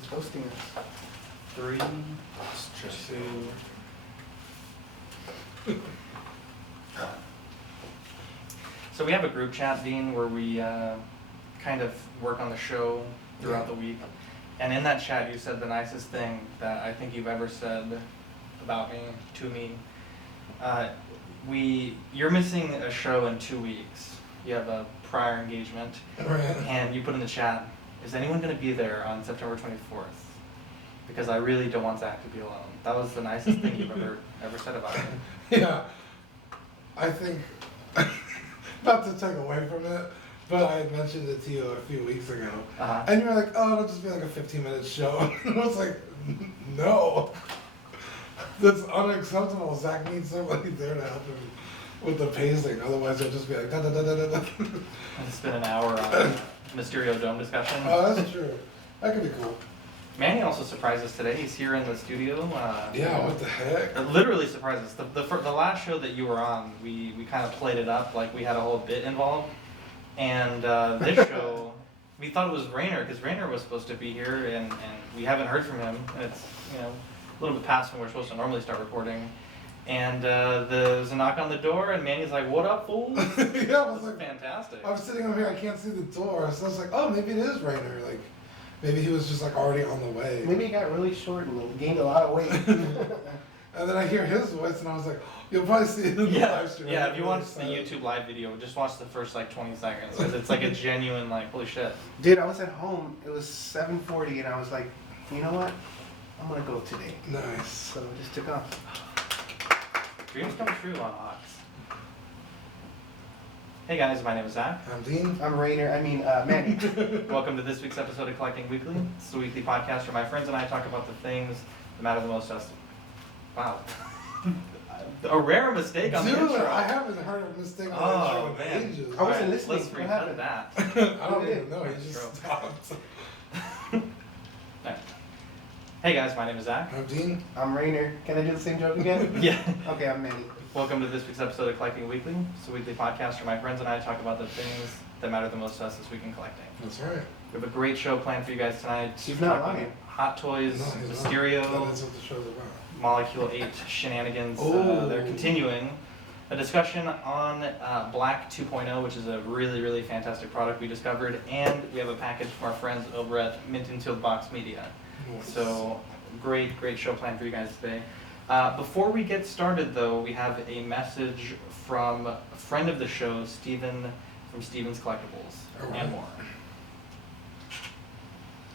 He's hosting us. 3, It's just 2, 1. So we have a group chat, Dean, where we kind of work on the show throughout the week. And in that chat, you said the nicest thing that I think you've ever said about me, to me. You're missing a show in 2 weeks. You have a prior engagement. And you put in the chat, is anyone going to be there on September 24th? Because I really don't want Zach to be alone. That was the nicest thing you've ever said about me. Yeah, I think, not to take away from it, but I had mentioned it to you a few weeks ago. Uh-huh. And you were like, oh, it'll just be like a 15-minute show. And I was like, no. That's unacceptable. Zach needs somebody there to help him with the pacing. Otherwise, it'll just be like, da da da da da da. And spend an hour on Mysterio Dome discussion. Oh, that's true. That could be cool. Manny also surprised us today. He's here in the studio. Yeah, what the heck? Literally surprised us. The last show that you were on, we kind of played it up like we had a whole bit involved. And this show, we thought it was Rainer, because Rainer was supposed to be here, and we haven't heard from him. And it's, a little bit past when we're supposed to normally start recording. And there's a knock on the door, and Manny's like, "What up, fools?" Yeah, I was like, fantastic. I was sitting over here, I can't see the door. So I was like, oh, maybe it is Rainer. Like, maybe he was just like already on the way. Maybe he got really short and gained a lot of weight. And then I hear his voice, and I was like, you'll probably see it in the live stream. Yeah, if you watch the YouTube live video, just watch the first 20 seconds, because it's like a genuine holy shit. Dude, I was at home. It was 7:40, and I was like, you know what? I'm gonna go today. Nice. So I just took off. Dreams come true on Hawks. Hey guys, my name is Zach. I'm Dean. I'm Manny. Welcome to this week's episode of Collecting Weekly. It's a weekly podcast where my friends and I talk about the things that matter the most to us. Wow. A rare mistake on the Dude, intro. I haven't heard a mistake on Oh, the intro man. in ages. I wasn't listening. Let's What recut happened? that. I don't even know. He That's just true. stopped. Alright. Hey guys, my name is Zach. I'm Dean. I'm Rainer. Can I do the same joke again? Yeah. Okay, I'm Manny. Welcome to this week's episode of Collecting Weekly. It's a weekly podcast where my friends and I talk about the things that matter the most to us this week in collecting. That's right. We have a great show planned for you guys tonight. He's not Talking lying. Hot Toys, No, he's Mysterio, not. That is what the show's about. Molecule 8 shenanigans. Oh. They're continuing a discussion on Black 2.0, which is a really, really fantastic product we discovered, and we have a package from our friends over at Mint and Sealed Box Media. Nice. So great show planned for you guys today. Before we get started, though, we have a message from a friend of the show, Steven from Steven's Collectibles, All right. and more.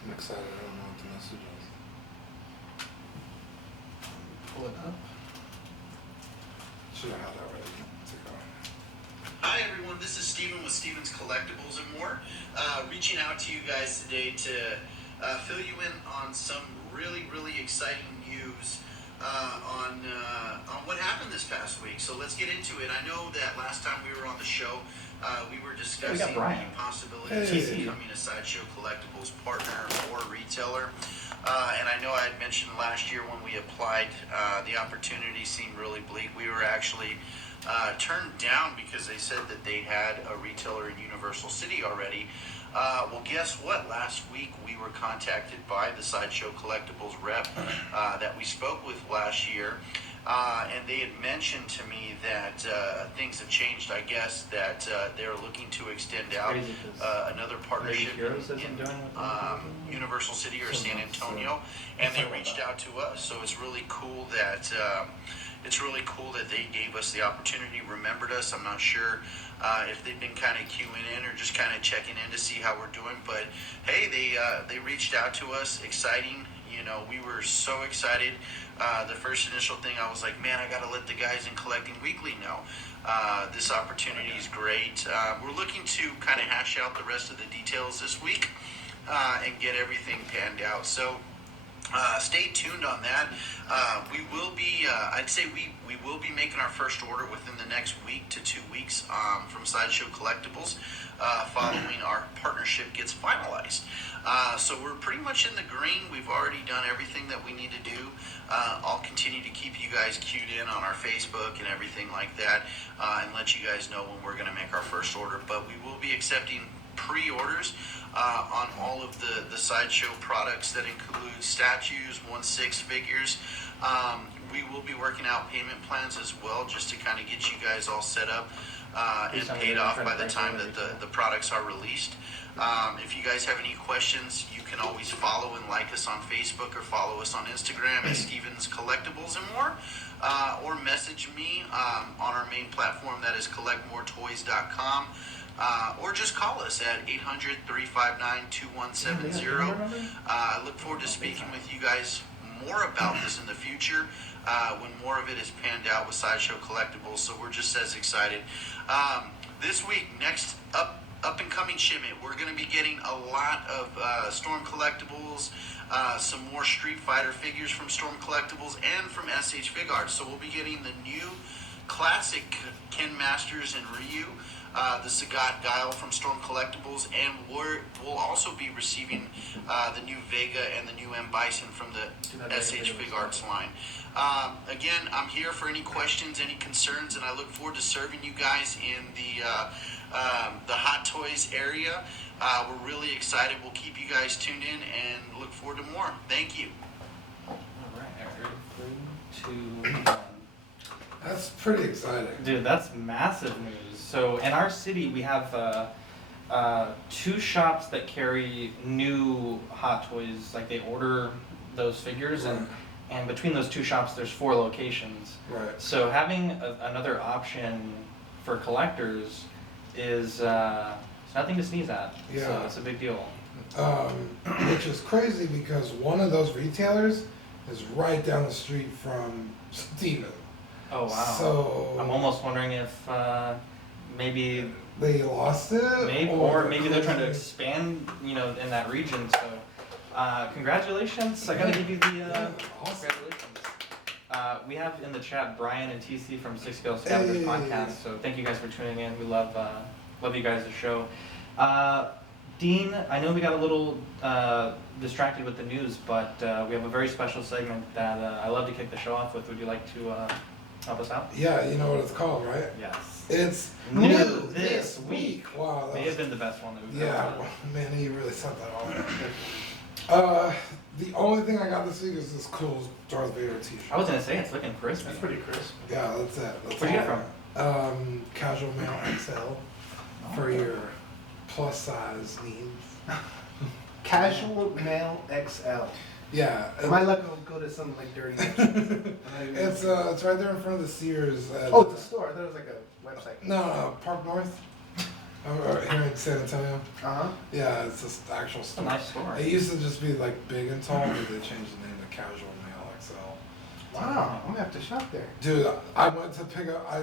I'm excited. I don't know what the message is. Pull it up. Should have had that ready to go. Hi everyone, this is Steven with Steven's Collectibles and More. Reaching out to you guys today to fill you in on some really exciting news on what happened this past week. So let's get into it. I know that last time we were on the show, we were discussing the Brian. possibility Hey. of becoming a Sideshow Collectibles partner or retailer. And I know I had mentioned last year when we applied, the opportunity seemed really bleak. We were actually turned down because they said that they had a retailer in Universal City already. Well, guess what? Last week we were contacted by the Sideshow Collectibles rep that we spoke with last year. And they had mentioned to me that things have changed, I guess, that they're looking to extend out Crazy, 'cause another partnership Heroes isn't in doing what Universal City or San Antonio, and they reached out to us. So it's really cool that they gave us the opportunity, remembered us. I'm not sure if they've been kind of queuing in or just kind of checking in to see how we're doing, but hey, they reached out to us. Exciting. We were so excited. The first initial thing, I was like, man, I got to let the guys in Collecting Weekly know. This opportunity is great. We're looking to kind of hash out the rest of the details this week and get everything panned out. So stay tuned on that. We will be, I'd say we will be making our first order within the next week to 2 weeks from Sideshow Collectibles following our partnership gets finalized. So we're pretty much in the green. We've already done everything that we need to do. I'll continue to keep you guys queued in on our Facebook and everything like that and let you guys know when we're going to make our first order. But we will be accepting pre-orders on all of the Sideshow products that include statues, 1/6 figures. We will be working out payment plans as well, just to kind of get you guys all set up and paid off by the time that the products are released. If you guys have any questions, you can always follow and like us on Facebook or follow us on Instagram at Stevens Collectibles and More, or message me on our main platform, that is collectmoretoys.com, or just call us at 800-359-2170. I look forward to speaking with you guys more about this in the future, when more of it is panned out with Sideshow Collectibles. So we're just as excited. This week, next up and coming shipment, we're going to be getting a lot of Storm Collectibles, some more Street Fighter figures from Storm Collectibles and from SH Fig Arts. So we'll be getting the new classic Ken Masters and Ryu, the Sagat Guile from Storm Collectibles, and we'll also be receiving the new Vega and the new M. Bison from the SH Fig Arts line. Again, I'm here for any questions, any concerns, and I look forward to serving you guys in the Hot Toys area. We're really excited. We'll keep you guys tuned in and look forward to more. Thank you. All right, ready? 3, 2, 1. That's pretty exciting. Dude, that's massive news. So in our city, we have 2 shops that carry new Hot Toys. Like they order those figures, and between those 2 shops, there's 4 locations. Right. So having another option for collectors is it's nothing to sneeze at. Yeah. So it's a big deal. Which is crazy because one of those retailers is right down the street from Steven. Oh wow. So I'm almost wondering if maybe they lost it, or maybe they're trying to expand, in that region. So congratulations! I gotta give you the awesome. congratulations. We have in the chat Brian and TC from Six Scale Scavengers podcast. So thank you guys for tuning in. We love you guys' show. Dean, I know we got a little distracted with the news, but we have a very special segment that I love to kick the show off with. Would you like to help us out? Yeah, you know what it's called, right? Yes. It's New This Week. Wow, May have been the best one that we've yeah, ever well, done. man, he really sent that all. The only thing I got this week is this cool Darth Vader T-shirt. I was gonna say it's looking crispy. That's pretty crisp. Yeah, that's it. That's Where'd you get all from? I got. Casual Male XL for your plus size needs. Casual Male XL. Yeah. My luck will go to something like Dirty Nation. It's right there in front of the Sears. Oh, it's a store. I thought it was like a website. No, Park North. Here in San Antonio. Uh-huh. Yeah, it's this actual It's a store. nice store. It used to just be like Big and Tall, but they changed the name to Casual Male XL. Wow, I'm gonna have to shop there. Dude, I went to pick up. I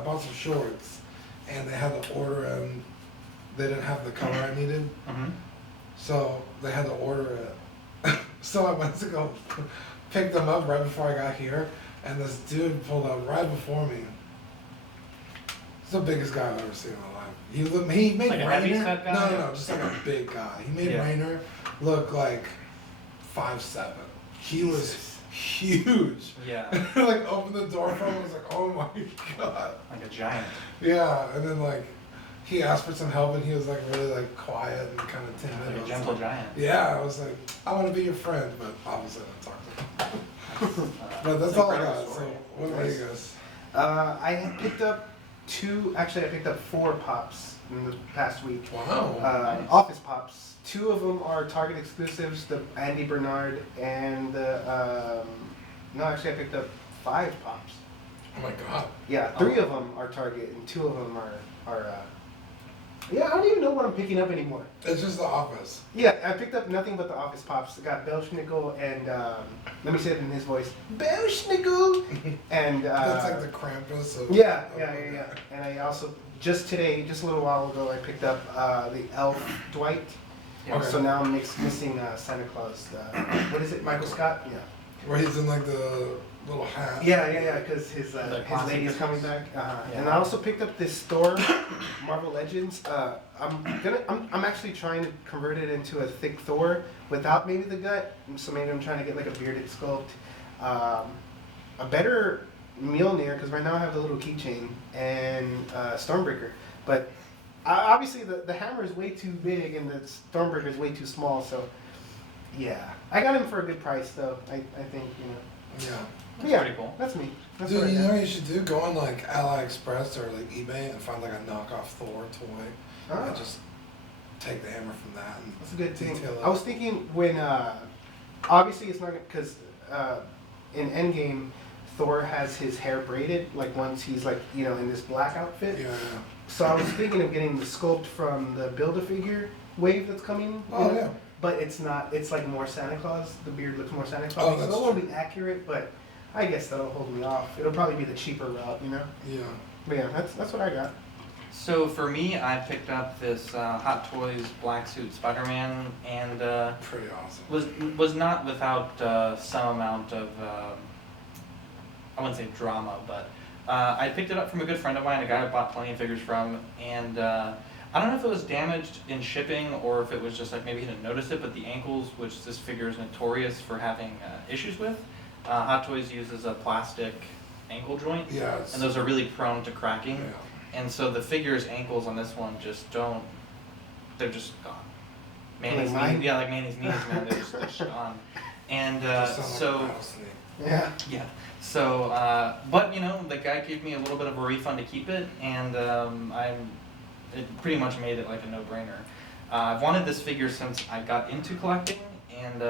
bought some shorts, and they had the order, and they didn't have the color I needed, Mm-hmm. so they had to order it. So I went to go pick them up right before I got here, and this dude pulled up right before me. He's the biggest guy I've ever seen in my life. He made Like a heavy Rainer. set guy, No, or- just like a big guy. He made Yeah. Rainer look like 5'7". He was huge. Yeah, Like opened the door for him. I was like, oh my god. like a giant. Yeah, and then like he asked for some help, and he was like really like quiet and kind of timid. I Like a was gentle like- giant. Yeah, I was like, I want to be your friend, but obviously I didn't talk to him. But that's It's all I an got. incredible So story. what about you guys? I picked up I picked up 4 pops in the past week. Wow. Nice. Office pops. 2 of them are Target exclusives, the Andy Bernard and the, no, actually I picked up 5 pops. Oh my god. Yeah, 3 of them are Target and 2 of them are yeah, I don't even know what I'm picking up anymore. It's just the office. Yeah, I picked up nothing but the Office pops. I got Belschnickel and, let me say it in his voice, Belschnickel! And, That's like the Krampus of. yeah. And I also, just today, just a little while ago, I picked up the Elf Dwight. Yeah. So now I'm missing Santa Claus. What is it, Michael Scott? Yeah. Where he's in like the little hat. Yeah, because his The his lady's classic coming Christmas. back. Yeah. And I also picked up this Thor, Marvel Legends. I'm actually trying to convert it into a thick Thor without maybe the gut. So maybe I'm trying to get like a bearded sculpt, a better Mjolnir, because right now I have the little keychain, and Stormbreaker. But Obviously, the hammer is way too big and the Stormbreaker is way too small. So, yeah, I got him for a good price though. I think Yeah. But That's yeah, pretty cool. That's me. That's Dude, what I you got. know what you should do? Go on like AliExpress or like eBay and find like a knockoff Thor toy. Ah. And just take the hammer from that and That's a good thing. detail it. I was thinking when, obviously it's not because in Endgame, Thor has his hair braided, like once he's like, in this black outfit. Yeah. So I was thinking of getting the sculpt from the Build-A-Figure wave that's coming. Oh, yeah. But it's not, it's like more Santa Claus. The beard looks more Santa Oh, Claus. that's so it won't true. be accurate, but I guess that'll hold me off. It'll probably be the cheaper route, Yeah. But yeah, that's what I got. So for me, I picked up this Hot Toys Black Suit Spider-Man, and Pretty awesome. was not without some amount of I wouldn't say drama, but I picked it up from a good friend of mine, a guy I bought plenty of figures from, and I don't know if it was damaged in shipping or if it was just like maybe he didn't notice it, but the ankles, which this figure is notorious for having issues with, Hot Toys uses a plastic ankle joint, Yeah. It's, and those are really prone to cracking. yeah. And so the figure's ankles on this one just don't, they're just gone. Manny's Like mine? knees, yeah, like Manny's knees, man, they're just gone. And Just sound like a so, rattlesnake. Yeah. yeah, so, but the guy gave me a little bit of a refund to keep it, and it pretty much made it like a no-brainer. I've wanted this figure since I got into collecting, and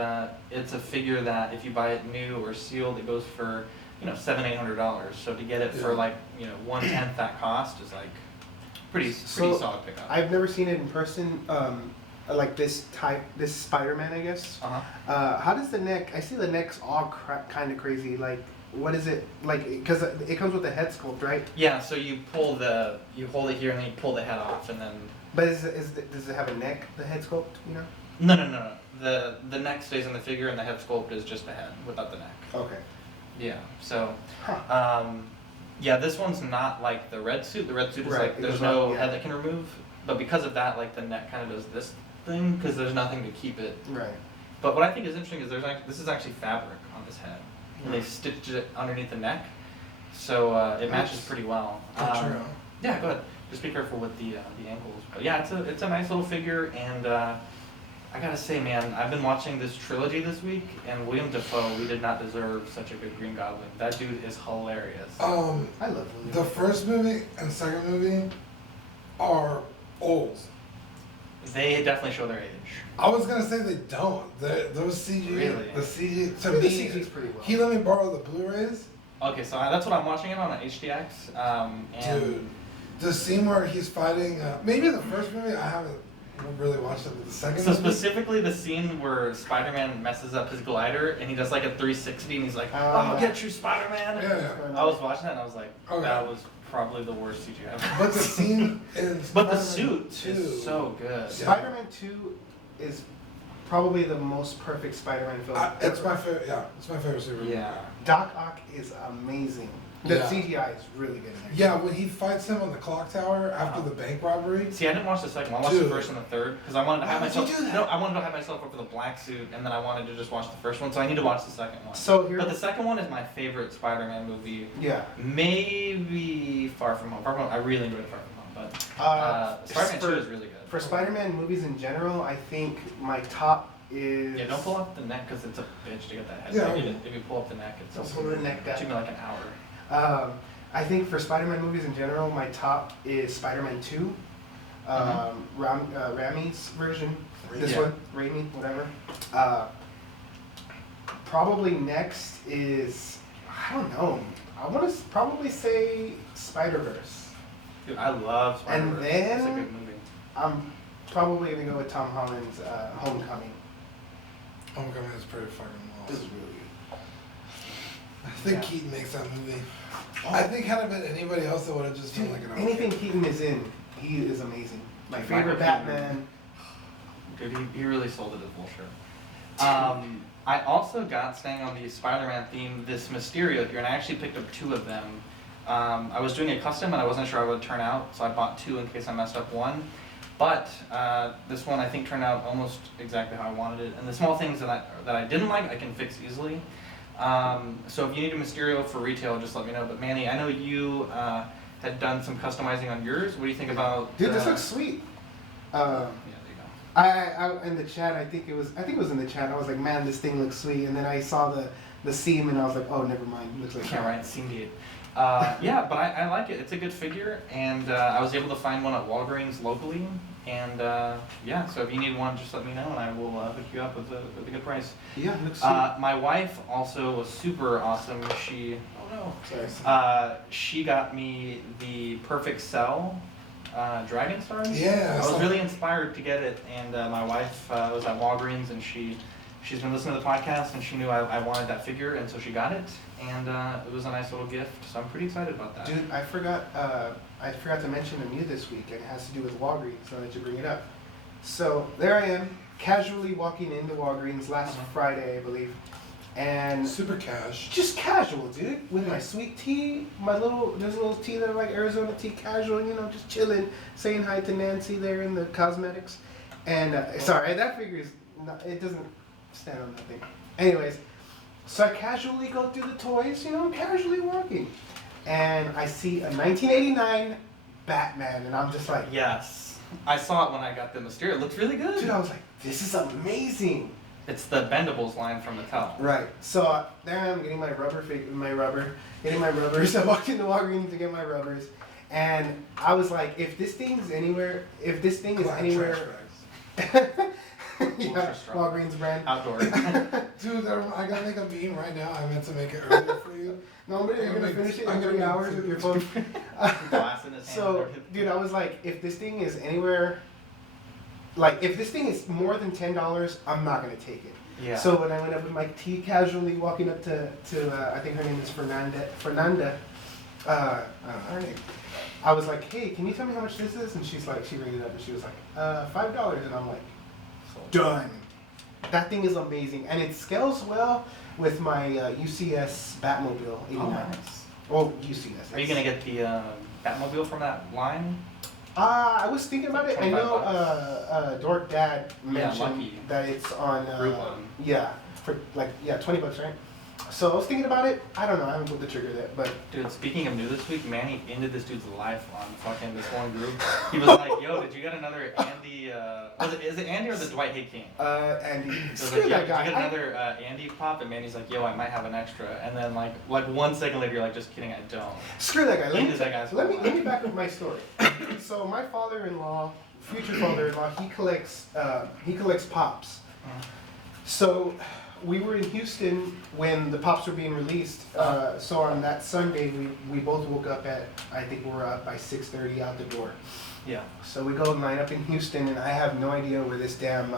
it's a figure that if you buy it new or sealed, it goes for $700-800. So to get it for Yeah. like 1/10 that cost is like pretty So, solid pickup. I've never seen it in person. Like this Spider-Man, I guess. Uh-huh. How does the neck? I see the neck's all kind of crazy. Like, what is it like? Because it comes with the head sculpt, right? Yeah, so you hold it here and then you pull the head off and then. But does it have a neck? The head sculpt, No. The neck stays in the figure and the head sculpt is just the head without the neck. Okay. Yeah. So, Huh. yeah, this one's not like the red suit. The red suit is Right, like it there's goes no up, yeah. head that can remove, but because of that, like the neck kind of does this thing because there's nothing to keep it. Right. But what I think is interesting is this is actually fabric on this head, and they Hmm. stitched it underneath the neck, so it matches Nice. pretty well. Good trim. Yeah, go ahead. Just be careful with the ankles. But yeah, it's a nice little figure, and I gotta say, man, I've been watching this trilogy this week, and William Dafoe, we did not deserve such a good Green Goblin. That dude is hilarious. I love William. The first movie and second movie are old. They definitely show their age. I was gonna say they don't. Those CG, Really? the CG to I think me, the CG's pretty well. he let me borrow the Blu-rays. Okay, so that's what I'm watching it on HDX. And Dude, the scene where he's fighting, maybe the first movie I haven't really watched it, but the second so movie, specifically the scene where Spider-Man messes up his glider and he does like a 360 and he's like, Oh, "I'll yeah. get you, Spider-Man." yeah. I was watching that and I was like, Okay. that was probably the worst CGI ever. But the scene in But the Spider-Man suit 2, is so good. Spider-Man 2 is probably the most perfect Spider-Man film. It's my favorite. Yeah, it's my favorite superhero. Yeah. Doc Ock is amazing. The Yeah. CGI is really good in there. Yeah, when he fights him on the clock tower after the bank robbery. See, I didn't watch the second one. I watched the Dude. first and the third because I wanted to have Why would you myself. do that? No, I wanted to have myself up for the black suit, and then I wanted to just watch the first one. So I need to watch the second one. So here, But the second one is my favorite Spider-Man movie. yeah. Maybe Far From Home. Far From Home. I really enjoyed Far From Home, but Spider-Man 2 is really good. For Spider-Man movies in general, I think my top is. Yeah, don't pull up the neck because it's a bitch to get that head. Yeah. If you pull up the neck, it's Don't pull the neck it down. took me like an hour. I think for Spider-Man movies in general, my top is Spider-Man 2. Raimi's version. This Yeah. one, Raimi, whatever. Probably next is, I don't know. I want to probably say Spider-Verse. Dude, I love And Spider-Verse. It's a then- good movie. I'm probably gonna go with Tom Holland's Homecoming. Homecoming is pretty fucking This is awesome. really good. I think Yeah. Keaton makes that movie. I think had it been anybody else, it would have just been Dude, like an anything Keaton is in, he is amazing. My Like favorite Michael Keaton. Batman. Dude, he really sold it as bullshit. I also got, staying on the Spider-Man theme, this Mysterio here, and I actually picked up two of them. I was doing a custom and I wasn't sure how it would turn out, so I bought two in case I messed up one. But this one I think turned out almost exactly how I wanted it. And the small things that I didn't like, I can fix easily. So if you need a Mysterio for retail, just let me know. But Manny, I know you had done some customizing on yours. What do you think about? Dude, this looks sweet. Yeah, there you go. I in the chat, I think it was in the chat. I was like, man, this thing looks sweet. And then I saw the seam, and I was like, oh, never mind. Looks like Yeah, right. Seemed it. Yeah, but I like it. It's a good figure, and I was able to find one at Walgreens locally. And yeah, so if you need one, just let me know, and I will hook you up with a good price. Yeah, it looks sweet. My wife also was super awesome. She got me the Perfect Cell Dragon Stars. Yeah, I was so- really inspired to get it, and my wife was at Walgreens, and she's been listening to the podcast, and she knew I wanted that figure, and so she got it, and it was a nice little gift. So I'm pretty excited about that. Dude, I forgot to mention a new this week, and it has to do with Walgreens, now that you bring it up. So there I am, casually walking into Walgreens last Friday, I believe, and Super cash. just casual, dude, with my sweet tea, there's a little tea that I like, Arizona tea, casual, just chilling, saying hi to Nancy there in the cosmetics, and sorry, that figure is not, it doesn't stand on nothing. Anyways, so I casually go through the toys, casually walking, and I see a 1989 Batman, and I'm just like, Yes, I saw it when I got the Mysterio. It looks really good. dude, I was like, this is amazing. It's the Bendables line from Mattel. Right. So there I am getting my getting my rubbers. I walked into Walgreens to get my rubbers, and I was like, if this thing is anywhere, yeah, Ultra strong. Walgreens brand. Outdoor. Dude, I gotta make a meme right now. I meant to make it earlier for you. No, but you're gonna finish it in 3 hours with your phone. Glass in his hand. So, dude, I was like, if this thing is anywhere, like, if this thing is more than $10, I'm not gonna take it. Yeah. So when I went up with my tea, casually walking up to I think her name is Fernanda, I don't know her name. I was like, hey, can you tell me how much this is? And she's like, she rang it up and she was like, $5. And I'm like, done. That thing is amazing, and it scales well with my UCS Batmobile 89. Oh, nice. Well, UCS. Are you gonna get the Batmobile from that line? I was thinking about it. I know $25. Dork Dad mentioned Lucky. that it's on Groupon. yeah, for like $20, right? So I was thinking about it. I don't know. I haven't pulled the trigger yet, but Dude, speaking of new this week, Manny ended this dude's life on fucking this one group. He was like, yo, did you get another Andy, is it Andy or the Dwight Hate King? Andy, So I was screw like, that yo, guy. did you get another Andy pop? And Manny's like, yo, I might have an extra. And then like 1 second later, you're like, just kidding, I don't. Screw that guy. Ended that guy's Let whole me life. back up my story. So my father-in-law, future father-in-law, he collects pops. So we were in Houston when the pops were being released. So on that Sunday, we both woke up at, I think we were up by 6:30 out the door. Yeah. So we go and line up in Houston, and I have no idea where this damn,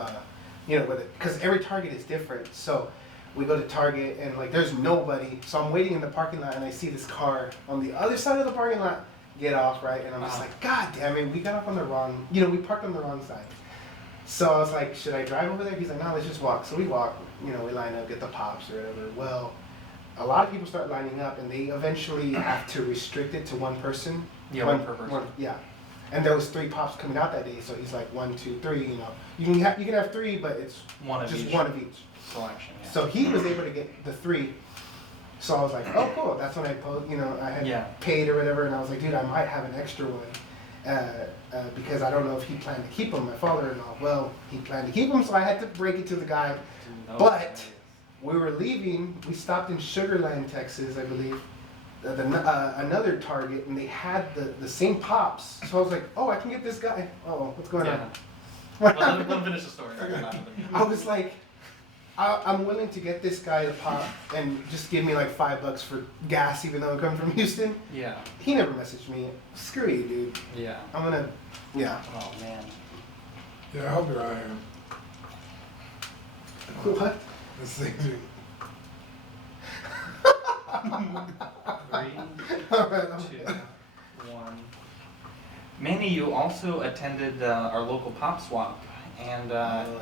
because every Target is different. So we go to Target, and like there's nobody. So I'm waiting in the parking lot, and I see this car on the other side of the parking lot get off, right? And I'm just like, God damn it, we got off on the wrong, we parked on the wrong side. So I was like, should I drive over there? He's like, no, let's just walk. So we walk, we line up, get the pops or whatever. Well, a lot of people start lining up, and they eventually have to restrict it to one person. Yeah, one per person. Yeah. And there was 3 pops coming out that day, so he's like 1, 2, 3. You can have 3, but it's One of just each one of each. selection. Yeah. So he was able to get the 3. So I was like, oh cool. That's when I I had paid or whatever, and I was like, dude, I might have an extra one, because I don't know if he planned to keep them. My father-in-law, well, he planned to keep them, so I had to break it to the guy. No But worries. we were leaving. We stopped in Sugar Land, Texas, I believe. Another Target, and they had the same pops. So I was like, oh, I can get this guy. Oh, what's going Yeah. on? Well, let him finish the story. I was like, I'm willing to get this guy the pop and just give me like $5 for gas, even though I'm coming from Houston. Yeah. He never messaged me. Screw you, dude. Yeah. I'm gonna, yeah. Oh man. Yeah, I hope you're out here. What? This thing. Three, All right, 2, 1. Manny, you also attended our local pop swap, and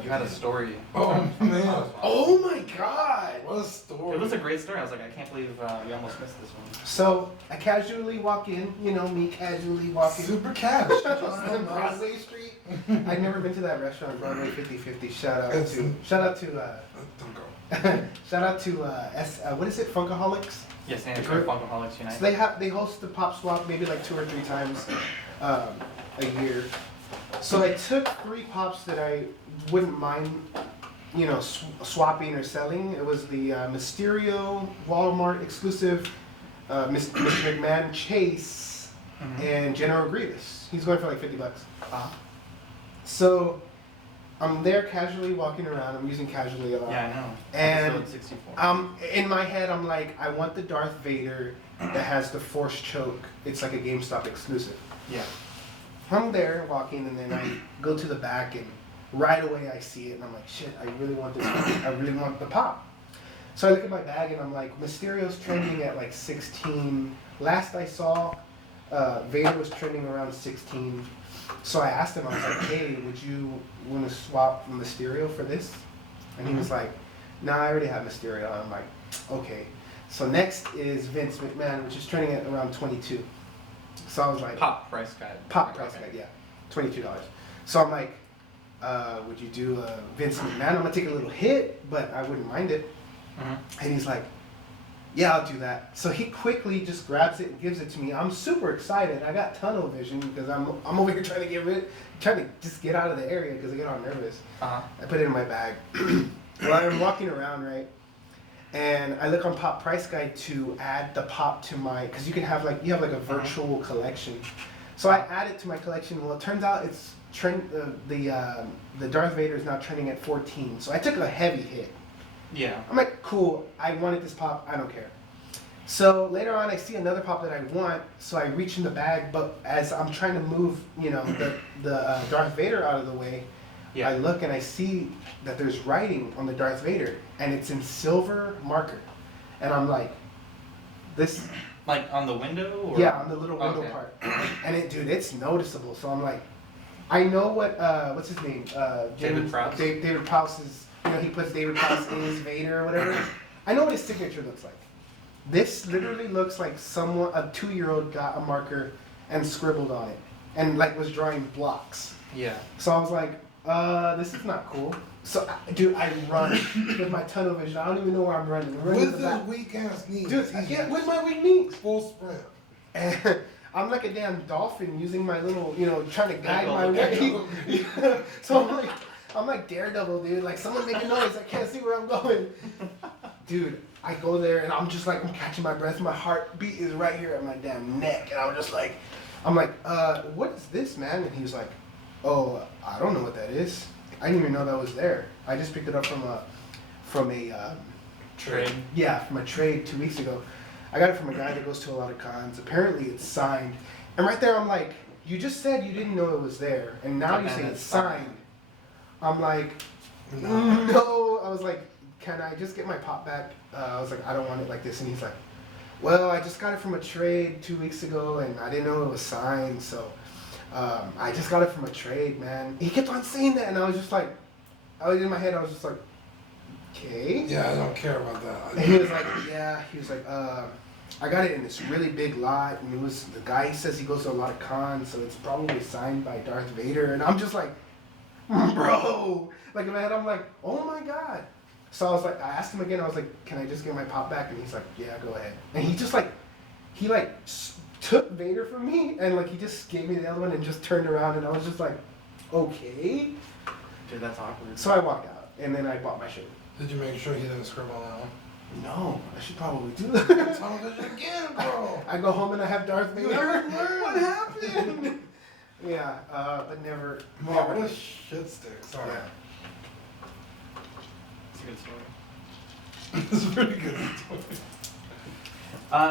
you had a story. Oh man, Oh my God! what a story. It was a great story. I was like, I can't believe we almost missed this one. So I casually walk in, me casually walking. super cash. on Broadway Street. I'd never been to that restaurant, Broadway 5050. Shout out It's- to Don't go. shout out to what is it, Funkaholics? Yes, San The Antonio group. Funkaholics Unite. So they host the pop swap maybe like 2 or 3 times a year. So I took 3 pops that I wouldn't mind, you know, swapping or selling. It was the Mysterio Walmart exclusive Mr. McMahon Chase Mhm. and General Grievous. He's going for like $50. Uh-huh. So I'm there casually walking around. I'm using casually a lot. Yeah, I know. And, Episode 64. In my head, I'm like, I want the Darth Vader that has the Force choke. It's like a GameStop exclusive. Yeah. I'm there walking, and then I go to the back, and right away I see it, and I'm like, shit, I really want this. I really want the pop. So I look at my bag, and I'm like, Mysterio's trending at like 16. Last I saw, Vader was trending around 16. So I asked him, I was like, hey, would you want to swap Mysterio for this? And he was like, nah, I already have Mysterio. I'm like, okay. So next is Vince McMahon, which is trending at around 22. So I was like, Pop price guide. Pop price guide, yeah, $22. So I'm like, would you do Vince McMahon? I'm gonna take a little hit, but I wouldn't mind it. Mhm. And he's like, yeah, I'll do that. So he quickly just grabs it and gives it to me. I'm super excited. I got tunnel vision because I'm over here trying to just get out of the area because I get all nervous. Uh-huh. I put it in my bag. Well, I'm walking around, right? And I look on Pop Price Guide to add the pop to my, because you have like a virtual collection. So I add it to my collection. Well, it turns out it's the Darth Vader is now trending at 14. So I took a heavy hit. Yeah. I'm like, cool, I wanted this pop, I don't care. So later on, I see another pop that I want, so I reach in the bag, but as I'm trying to move, you know, the Darth Vader out of the way, Yeah. I look and I see that there's writing on the Darth Vader, and it's in silver marker. And I'm like, this, Like on the window? Or? yeah, on the little window Okay. part. And it's noticeable, so I'm like, I know what's his name? David Prowse? David Prowse is, you know, he puts David Prowse in his Vader or whatever. I know what his signature looks like. This literally looks like a 2-year-old got a marker and scribbled on it. And like was drawing blocks. Yeah. So I was like, this is not cool. So, dude, I run with my tunnel vision. I don't even know where I'm running. I'm running to With the his back. weak ass knees. Dude, he's yeah, with my weak knees. full sprint. And I'm like a damn dolphin using my little, you know, trying to guide my Daredevil. way. So I'm like Daredevil, dude. Like, someone make a noise. I can't see where I'm going. Dude, I go there and I'm just like, I'm catching my breath. My heartbeat is right here at my damn neck. And I'm just like, what is this, man? And he was like, oh, I don't know what that is. I didn't even know that was there. I just picked it up from a Trade. yeah, from a trade 2 weeks ago. I got it from a guy that goes to a lot of cons. Apparently it's signed. And right there I'm like, you just said you didn't know it was there, and now And you then say it's it's signed. I'm like, No. no. I was like, can I just get my pop back? I was like, I don't want it like this. And he's like, well, I just got it from a trade 2 weeks ago, and I didn't know it was signed, so I just got it from a trade, man. He kept on saying that, and I was just like, in my head, I was just like, okay. Yeah, I don't care about that. And he was like, yeah. He was like, I got it in this really big lot, and it was the guy. He says he goes to a lot of cons, so it's probably signed by Darth Vader. And I'm just like, bro, like in my head, I'm like, oh my god. So I was like, I asked him again. I was like, can I just get my pop back? And he's like, yeah, go ahead. And he just like, took Vader from me, and like he just gave me the other one and just turned around, and I was just like, okay. Dude, that's awkward. So I walked out, and then I bought my shit. Did you make sure he didn't scribble on that one? No, I should probably do that. Television again, bro. I go home and I have Darth Vader. You never learn. What happened? Yeah, but never. Wow, what a shit stick. Sorry. Yeah. It's a good story. It's a pretty good story.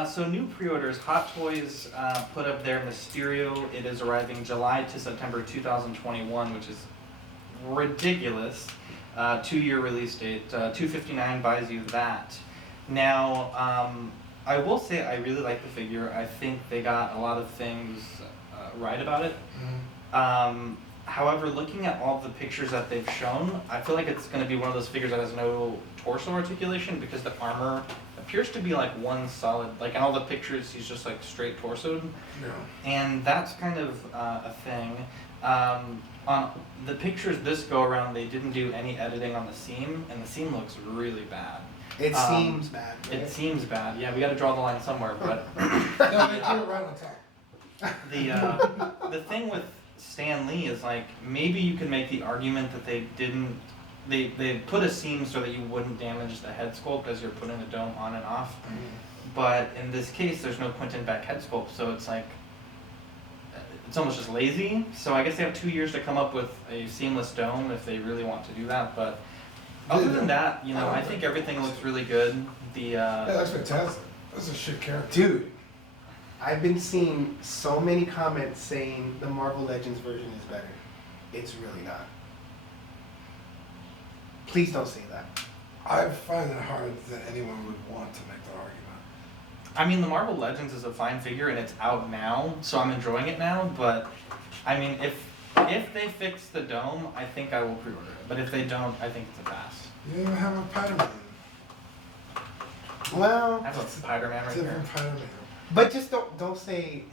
So new pre-orders. Hot Toys put up their Mysterio. It is arriving July to September 2021, which is ridiculous. 2-year release date. $259 buys you that. Now, I will say I really like the figure. I think they got a lot of things right about it. However, looking at all the pictures that they've shown, I feel like it's going to be one of those figures that has no torso articulation because the armor appears to be like one solid, like in all the pictures he's just like straight torsoed, Yeah. and that's kind of a thing. On the pictures this go around, they didn't do any editing on the seam, and the seam looks really bad. It seems bad. Right? It seems bad. Yeah, we got to draw the line somewhere. But No, they drew it right on top. the thing with Stan Lee is like maybe you could make the argument that they didn't. They put a seam so that you wouldn't damage the head sculpt as you're putting the dome on and off. But in this case, there's no Quentin Beck head sculpt, so it's like it's almost just lazy. So I guess they have 2 years to come up with a seamless dome if they really want to do that. But other than that, you know, I think everything looks really good. Yeah, that's fantastic. That's a shit character. Dude, I've been seeing so many comments saying the Marvel Legends version is better. It's really not. Please don't say that. I find it hard that anyone would want to make the argument. I mean, the Marvel Legends is a fine figure and it's out now, so I'm enjoying it now. But I mean, if they fix the dome, I think I will pre-order it. But if they don't, I think it's a pass. You don't even have a Spider-Man. Well, I have a Spider-Man right here. Different Spider-Man. but just don't say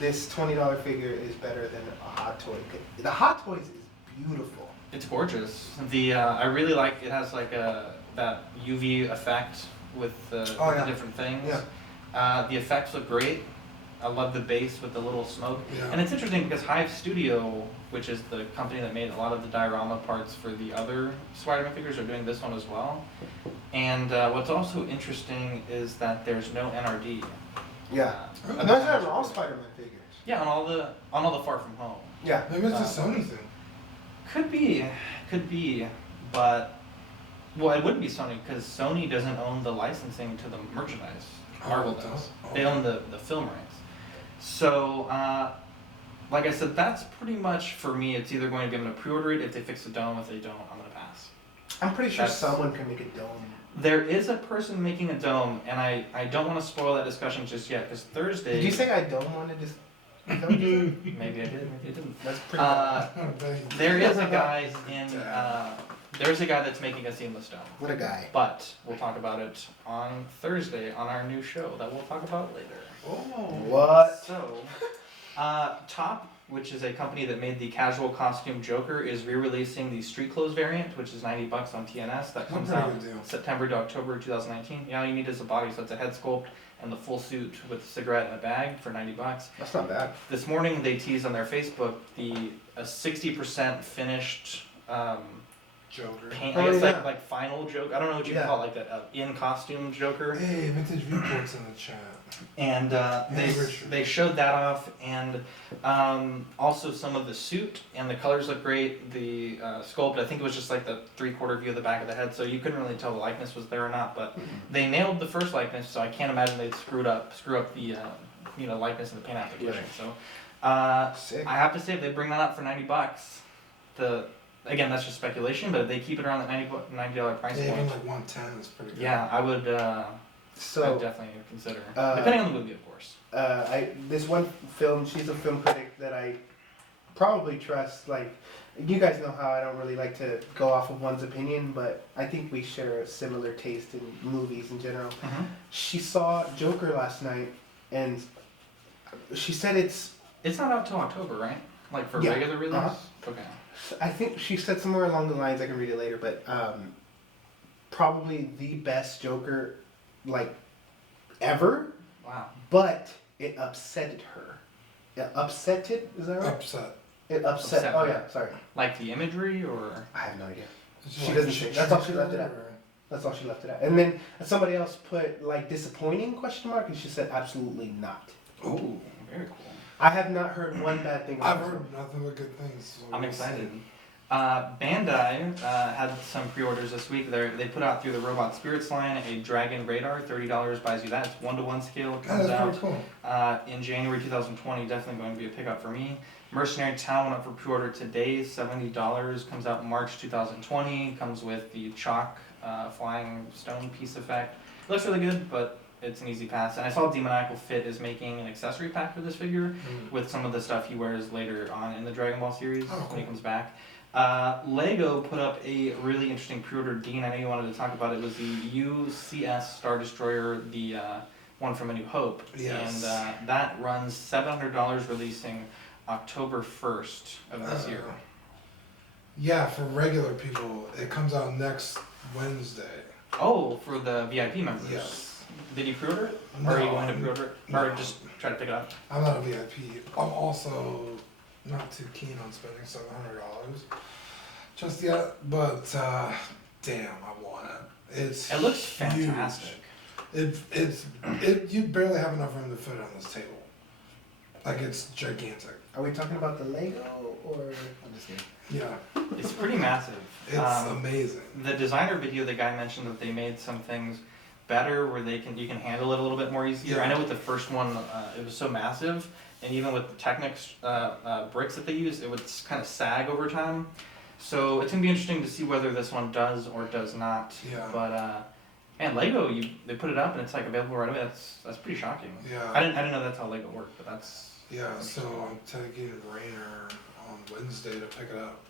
this $20 figure is better than a Hot Toy. The Hot Toys is beautiful. It's gorgeous. I really like it has like that UV effect with the different things. Yeah. The effects look great. I love the base with the little smoke. Yeah. And it's interesting because Hive Studio, which is the company that made a lot of the diorama parts for the other Spider-Man figures, are doing this one as well. And what's also interesting is that there's no NRD. Yeah. at And the those time are all it's recorded. Spider-Man figures. Yeah, on all the Far From Home. Yeah. Maybe it's a Sony thing. Could be, but well, it wouldn't be Sony because Sony doesn't own the licensing to the merchandise. Marvel Oh, does. oh. They own the film rights. So, like I said, that's pretty much for me. It's either going to be I'm going to pre-order it if they fix the dome. If they don't, I'm going to pass. I'm pretty sure That's- someone can make a dome. There is a person making a dome, and I don't want to spoil that discussion just yet because Thursday. Did you say I don't want to just? Is that what you said? Maybe I did. Maybe I didn't. That's pretty bad. There is a guy there's a guy that's making a seamless dome. What a guy. But we'll talk about it on Thursday on our new show that we'll talk about later. Oh. What? So, Top, which is a company that made the casual costume Joker, is re-releasing the street clothes variant, which is $90 on TNS. That comes pretty out good deal. September to October 2019. Yeah, all you need is a body, so it's a head sculpt and the full suit with a cigarette and a bag for $90. That's not bad. This morning they teased on their Facebook a 60% finished Joker. paint. Oh, I guess yeah. like final Joker. I don't know what you Yeah. call it, like that in costume Joker. Hey, Vintage Viewports in the chat. And Hey, Richard. they showed that off, and also some of the suit, and the colors look great. The sculpt, I think it was just like the 3/4 view of the back of the head, so you couldn't really tell the likeness was there or not. But they nailed the first likeness, so I can't imagine they'd screw up the likeness in the paint application. Right. So Sick. I have to say, if they bring that up for $90, again that's just speculation, but if they keep it around that $90 price Yeah, even point, like 110 is pretty good. yeah, I would. So I'd definitely consider, uh, depending on the movie, of course. this one film, she's a film critic that I probably trust. Like, you guys know how I don't really like to go off of one's opinion, but I think we share a similar taste in movies in general. She saw Joker last night, and she said it's. It's not out till October, right? Like for Yeah. regular release? Uh-huh. Okay. I think she said somewhere along the lines. I can read it later, but probably the best Joker, like, ever. Wow. But it upsetted her. It upsetted? Is that right? Upset. It upset. Upset Oh her. yeah, sorry. Like the imagery, or I have no idea. Is She it like doesn't say. That's all she left it at. or- That's all she left it at. And then somebody else put like disappointing question mark, and she said absolutely not. Ooh, very cool. I have not heard one bad thing. I've about this heard nothing but good things. So I'm we'll excited. see. Bandai had some pre-orders this week. They put out through the Robot Spirits line a Dragon Radar. $30 buys you that. It's 1-to-1 scale. It Yeah, comes that's out pretty cool. in January 2020. Definitely going to be a pickup for me. Mercenary Town went up for pre-order today. $70. Comes out in March 2020. Comes with the chalk flying stone piece effect. Looks really good, but it's an easy pass. And I saw Demoniacal Fit is making an accessory pack for this figure with some of the stuff he wears later on in the Dragon Ball series Oh, when he cool. comes back. Lego put up a really interesting pre-order. Dean, I know you wanted to talk about it. It was the UCS Star Destroyer, the one from A New Hope. Yes. And that runs $700, releasing October 1st of this year. Yeah, for regular people, it comes out next Wednesday. Oh, for the VIP members. Yes. Did you pre-order it? No, Or are you going to I'm- pre-order it? no. Or just try to pick it up? I'm not a VIP. I'm also not too keen on spending $700 just yet, but damn, I want it. It looks huge. fantastic. You barely have enough room to fit it on this table. Like it's gigantic. Are we talking about the Lego or? I'm just kidding. Yeah, It's pretty massive. it's amazing. The designer video, the guy mentioned that they made some things better where you can handle it a little bit more easier. Yeah. I know with the first one, it was so massive, and even with the Technics bricks that they use, it would kind of sag over time. So it's gonna be interesting to see whether this one does or does not. Yeah. But man, Lego, they put it up and it's like available right away. That's pretty shocking. Yeah. I didn't know that's how Lego worked, but that's Yeah, so I'm taking Rainer on Wednesday to pick it up.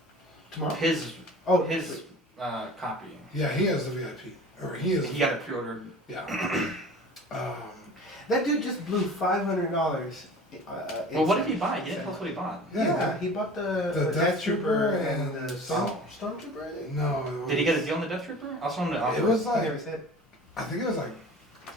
Tomorrow. his Oh, copy. Yeah, he has the VIP, or he is. He got it pre-ordered. Yeah. um, that dude just blew $500. Well, what did he buy? He didn't tell us what he bought. Yeah, he bought the The Death Trooper and and the Stormtrooper. I think. no. It was, Did he get a deal on the Death Trooper? I saw him. It was He like never said. I think it was like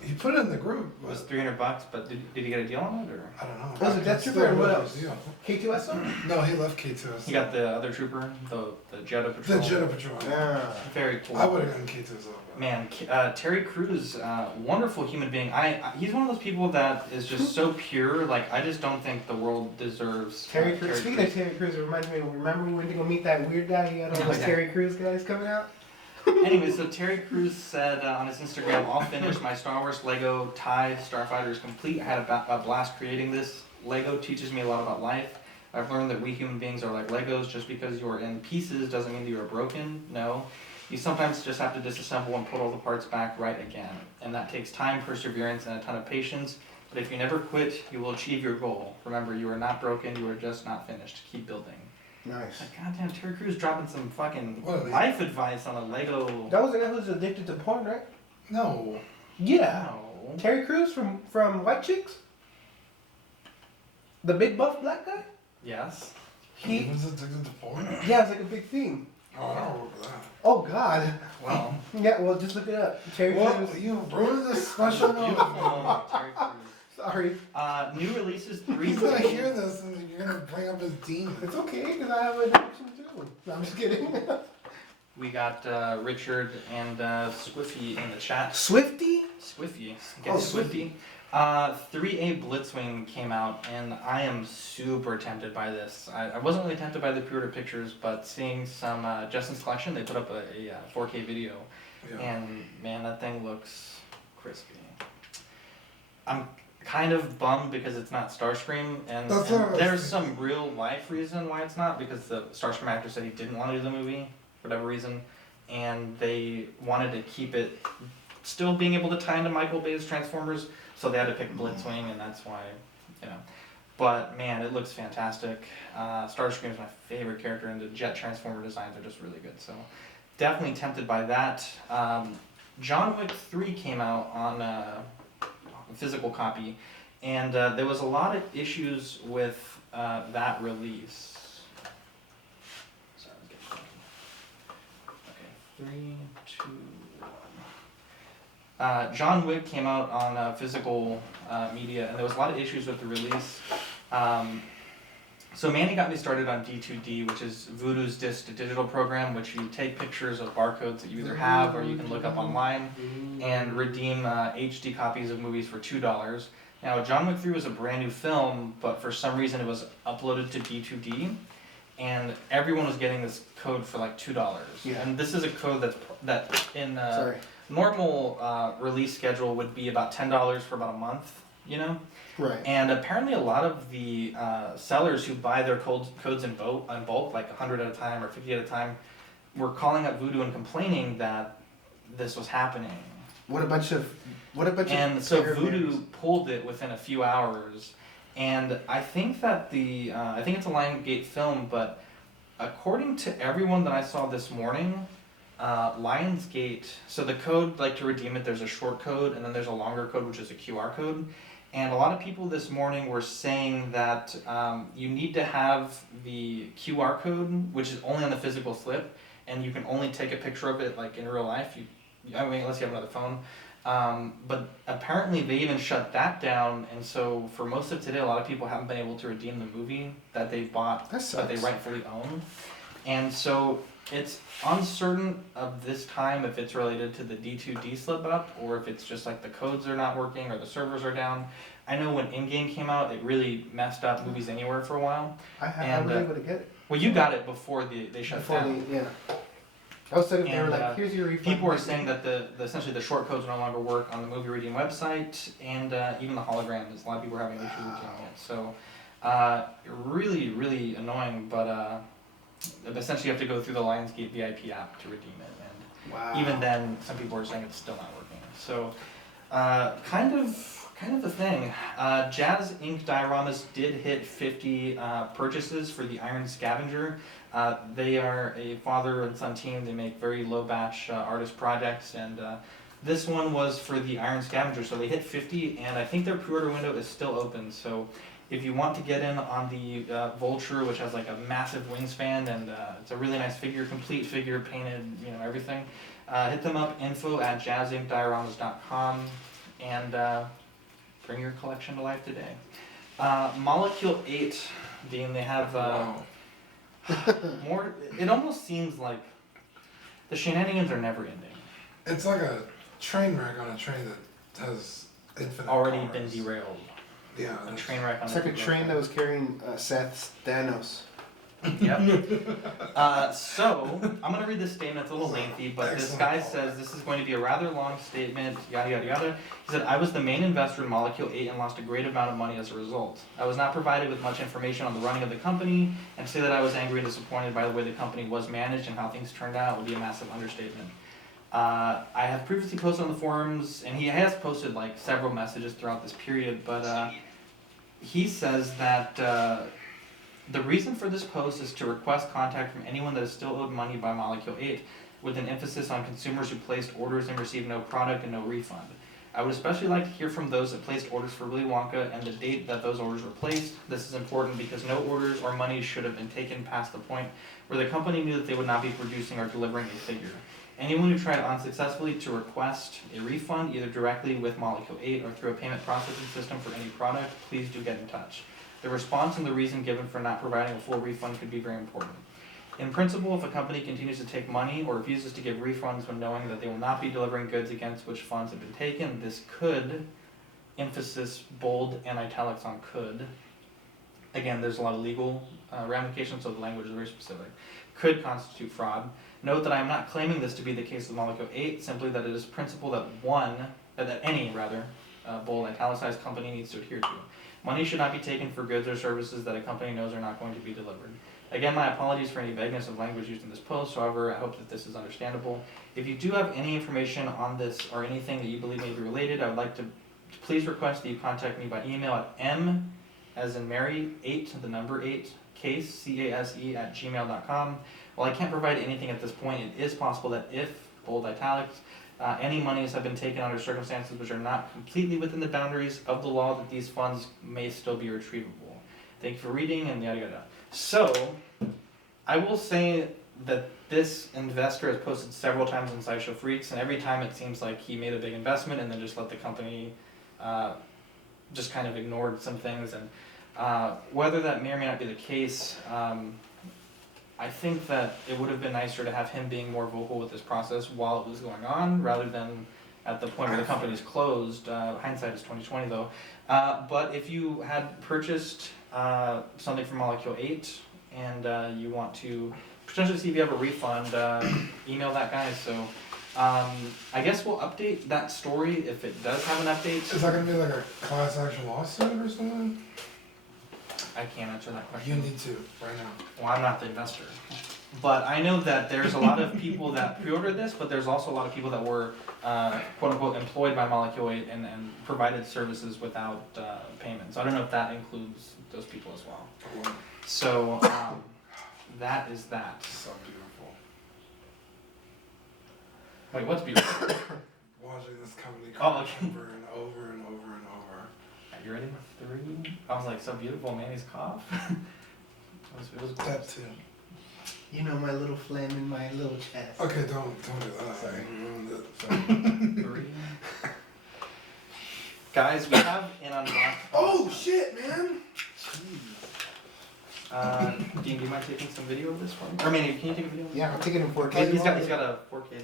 he put it in the group. It was But $300, but did he get a deal on it or? I don't know. Was it Death It's Trooper still and what a else? deal. K2SO? No, he left K2. He got the other trooper, the Jeddah the Patrol. Jeddah Patrol. Yeah. Very cool. I would have gotten K2 as well. but- Man, Terry Crews, wonderful human being. He's one of those people that is just so pure. Like I just don't think the world deserves Terry Crews. Speaking of Terry Crews, it reminds me. Remember we went to go meet that weird guy? He had all those Yeah. Terry Crews guys coming out. Anyway, so Terry Crews said on his Instagram, "All finished. My Star Wars Lego TIE Starfighter is complete. I had a blast creating this. Lego teaches me a lot about life. I've learned that we human beings are like Legos. Just because you're in pieces doesn't mean that you're broken. No, you sometimes just have to disassemble and put all the parts back right again. And that takes time, perseverance, and a ton of patience. But if you never quit, you will achieve your goal. Remember, you are not broken. You are just not finished. Keep building." Nice. Like, goddamn, Terry Crews dropping some fucking What a- life advice on a Lego. That was the guy who was addicted to porn, right? No. Yeah. No. Terry Crews from White Chicks. The big buff black guy. Yes. He He. was addicted to porn. Yeah, it's like a big thing. Oh, I don't remember that. Oh God. Well, Yeah. Well, just look it up. Terry Well, Crews. you ruined this special beautiful moment. moment, Terry Crews. Sorry. New releases 3. He's gonna hear this and you're gonna bring up his demons. It's okay because I have an addiction too. No, I'm just kidding. We got Richard and Swiffy in the chat. Swifty. Swiffy. Oh, Get Swifty. 3A Blitzwing came out, and I am super tempted by this. I wasn't really tempted by the pre-order pictures, but seeing some Justin's Collection, they put up a 4K video, Yeah. and man, that thing looks crispy. I'm kind of bummed because it's not Starscream, and That's what I was there's thinking. some real life reason why it's not, because the Starscream actor said he didn't want to do the movie for whatever reason, and they wanted to keep it still being able to tie into Michael Bay's Transformers, so they had to pick Blitzwing, and that's why, you know. But man, it looks fantastic. Starscream is my favorite character, and the jet transformer designs are just really good. So definitely tempted by that. John Wick 3 came out on a physical copy, and there was a lot of issues with that release. Sorry, I'm getting okay, 3, 2, 1. John Wick came out on physical media, and there was a lot of issues with the release. So Manny got me started on D2D, which is Voodoo's disc to digital program, which you take pictures of barcodes that you either have or you can look up online and redeem HD copies of movies for $2. Now, John Wick 3 was a brand new film, but for some reason it was uploaded to D2D, and everyone was getting this code for like $2. Yeah. And this is a code that in Sorry. normal release schedule would be about $10 for about a month, you know? Right. And apparently a lot of the sellers who buy their codes in bulk, like 100 at a time or 50 at a time, were calling up Voodoo and complaining that this was happening. What a bunch of. And so terror Voodoo bears. pulled it within a few hours. And I think that I think it's a Lionsgate film, but according to everyone that I saw this morning, Lionsgate, so the code, like to redeem it, there's a short code and then there's a longer code, which is a QR code. And a lot of people this morning were saying that you need to have the QR code, which is only on the physical slip, and you can only take a picture of it like in real life. I mean, unless you have another phone. But apparently they even shut that down, and so for most of today, a lot of people haven't been able to redeem the movie that they bought, That that they sucks. rightfully own. And so it's uncertain of this time if it's related to the D2D slip up, or if it's just like the codes are not working or the servers are down. I know when in-game came out, it really messed up Movies Anywhere for a while. I And, was able to get it. Well, you got it before they shut Before down. yeah. I was saying they were And, like, here's your refund. People were saying that the essentially the short codes no longer work on the Movie Redeem website, and even the holograms. A lot of people were having issues redeeming it. So really, really annoying. But essentially, you have to go through the Lionsgate VIP app to redeem it, and Wow. even then, some people are saying it's still not working. So kind of the thing. Jazz Inc. dioramas did hit 50 purchases for the Iron Scavenger. They are a father and son team. They make very low batch artist projects, and this one was for the Iron Scavenger. So they hit 50, and I think their pre-order window is still open. So if you want to get in on the Vulture, which has like a massive wingspan, and it's a really nice figure, complete figure, painted, everything, hit them up, info@jazzinkdioramas.com, and bring your collection to life today. Molecule 8, Dean, they have Wow. more. It almost seems like the shenanigans are never ending. It's like a train wreck on a train that has infinite Already cars. been derailed. Yeah. A that's- train wreck on It's the like a derailed train that was carrying Seth's Thanos. Yep. So, I'm going to read this statement. It's a little lengthy, but this Excellent guy call. says this is going to be a rather long statement, yada, yada, yada. He said, I was the main investor in Molecule 8 and lost a great amount of money as a result. I was not provided with much information on the running of the company, and to say that I was angry and disappointed by the way the company was managed and how things turned out would be a massive understatement. I have previously posted on the forums, and he has posted like several messages throughout this period, but he says that the reason for this post is to request contact from anyone that is still owed money by Molecule 8, with an emphasis on consumers who placed orders and received no product and no refund. I would especially like to hear from those that placed orders for Willy Wonka and the date that those orders were placed. This is important because no orders or money should have been taken past the point where the company knew that they would not be producing or delivering a figure. Anyone who tried unsuccessfully to request a refund, either directly with Molecule 8 or through a payment processing system for any product, please do get in touch. The response and the reason given for not providing a full refund could be very important. In principle, if a company continues to take money or refuses to give refunds when knowing that they will not be delivering goods against which funds have been taken, this could, emphasis bold and italics on could, again, there's a lot of legal ramifications, so the language is very specific, could constitute fraud. Note that I am not claiming this to be the case with Molecule 8, simply that it is principle that any bold italicized company needs to adhere to. Money should not be taken for goods or services that a company knows are not going to be delivered. Again, my apologies for any vagueness of language used in this post, however, I hope that this is understandable. If you do have any information on this or anything that you believe may be related, I would like to please request that you contact me by email at m, as in Mary, 8, the number 8, case, C-A-S-E, @gmail.com. While I can't provide anything at this point, it is possible that if, bold italics, any monies have been taken under circumstances which are not completely within the boundaries of the law, that these funds may still be retrievable. Thank you for reading, and yada yada. So, I will say that this investor has posted several times on SciShow Freaks, and every time it seems like he made a big investment and then just let the company just kind of ignored some things. And whether that may or may not be the case, I think that it would have been nicer to have him being more vocal with this process while it was going on, rather than at the point where the company's closed. Hindsight is 2020 though. But if you had purchased something from Molecule 8 and you want to potentially see if you have a refund, email that guy. So I guess we'll update that story if it does have an update. Is that gonna be like a class action lawsuit or something? I can't answer that You question. need to, right now. Well, I'm not the investor. But I know that there's a lot of people that pre-ordered this, but there's also a lot of people that were quote unquote employed by Molecule 8 and provided services without payment. So I don't know if that includes those people as well. Oh, So that is that. so beautiful. Wait, what's beautiful? Watching this company Oh, crash okay. over and over and over and over. You ready? 3. I was like, so beautiful, Manny's cough. It was That too. You know my little phlegm in my little chest. Okay, don't do that. Sorry. You ruined it. Sorry. 3. Guys, we have an unboxed. Oh shit, man! Dean, do you mind taking some video of this for me? Or Manny, can you take a video? Yeah, I'm taking it in 4K. He's got a 4K.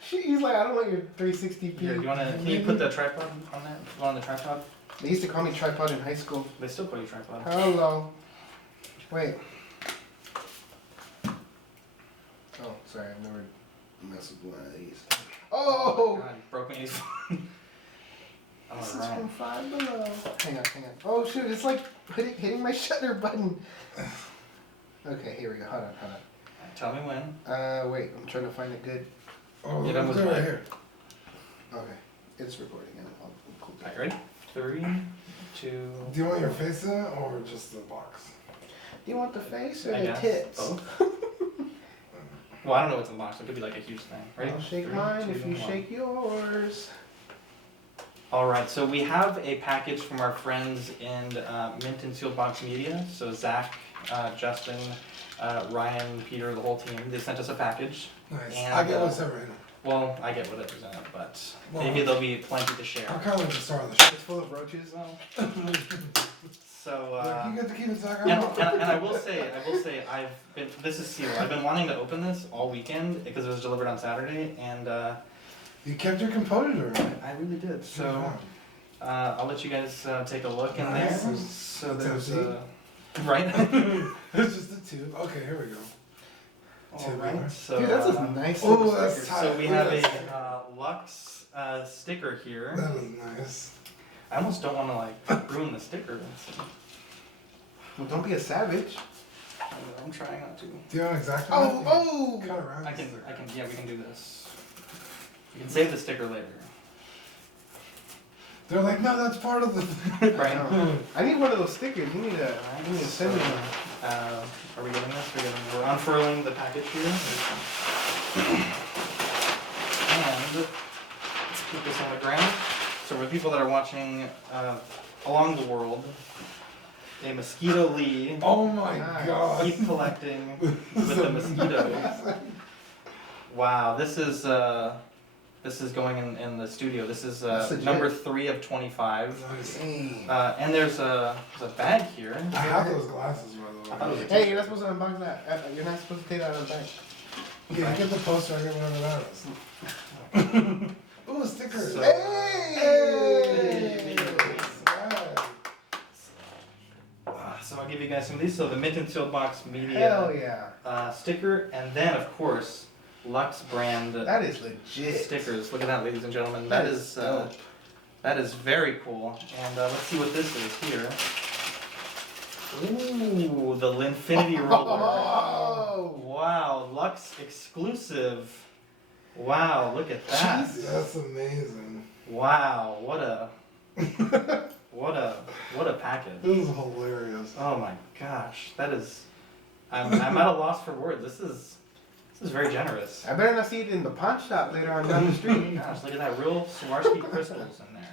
He's like, I don't want your 360p. Here, do you wanna? Can you put the tripod on that? On the tripod? They used to call me tripod in high school. They still call you tripod. Hello. Wait. Oh, sorry, I've never messed with one of these. Oh! God, you broke Manny's phone. This is Alright. from Five Below. Hang on. Oh shoot, it's like hitting my shutter button. Okay, here we go. Hold on. Tell me when. Wait, I'm trying to find a good. Oh, Yeah, that was look right mine. here. Okay, it's recording. And I'll cool Alright, ready? 3, 2. Do you want your face in it or just the box? Do you want the face or I the guess tits? both. Well, I don't know what's in the box. It could be like a huge thing. Ready? I'll shake 3, mine 2, if you 1. shake yours. Alright, so we have a package from our friends in Mint and Sealed Box Media. So Zach, Justin, Ryan, Peter, the whole team, they sent us a package. Nice. And, I get what's in it. Well, I get whatever's in it, but Well, maybe there'll be plenty to share. I'm kind of like the star of the show. It's full of roaches though. So, You get to keep it, Zach. and I will say, this is sealed. I've been wanting to open this all weekend because it was delivered on Saturday, and You kept your composure. I really did. So, I'll let you guys take a look in Nice. there. So there's, Tennessee? right? It's just a tube. Okay, here we go. Alright, so. Dude, that's a nice. Oh, little that's sticker. tight. So we have That's- a Lux sticker here. That was nice. I almost don't want to like ruin the sticker. Well, don't be a savage. I'm trying not to. Do you know exactly? Oh! Cut around. Yeah, we can do this. We can save the sticker later. They're like, no, that's part of the. Right. I need one of those stickers. You need to send me one. Are we getting this? We're unfurling the package here. And let's put this on the ground. So for people that are watching along the world, a Mosquito Lee. Oh my Nice. god. Keep collecting with the mosquitoes. Wow, this is going in the studio. This is That's legit. number 3 of 25. Nice. Dang. And there's a bag here. I have those glasses, by I thought the it way. was a Hey, you're not supposed to unbox that. You're not supposed to take that out of the bag. Yeah, you get the poster, I get whatever that is. Ooh, stickers. So- Hey! Hey! Swag. So I'll give you guys some of these. So the Mint and Sealed Box Hell Media yeah. sticker, and then of course Lux brand That is legit. stickers. Look at that, ladies and gentlemen. That is dope. that is very cool. And let's see what this is here. Ooh, the Linfinity roller. Oh! Wow, Lux exclusive. Wow, look at that. That's amazing. Wow, what a package. This is hilarious. Oh my gosh, that is. I'm at a loss for words. This is very generous. I better not see it in the pawn shop later on down the street. Gosh, look at that real Swarovski crystals in there.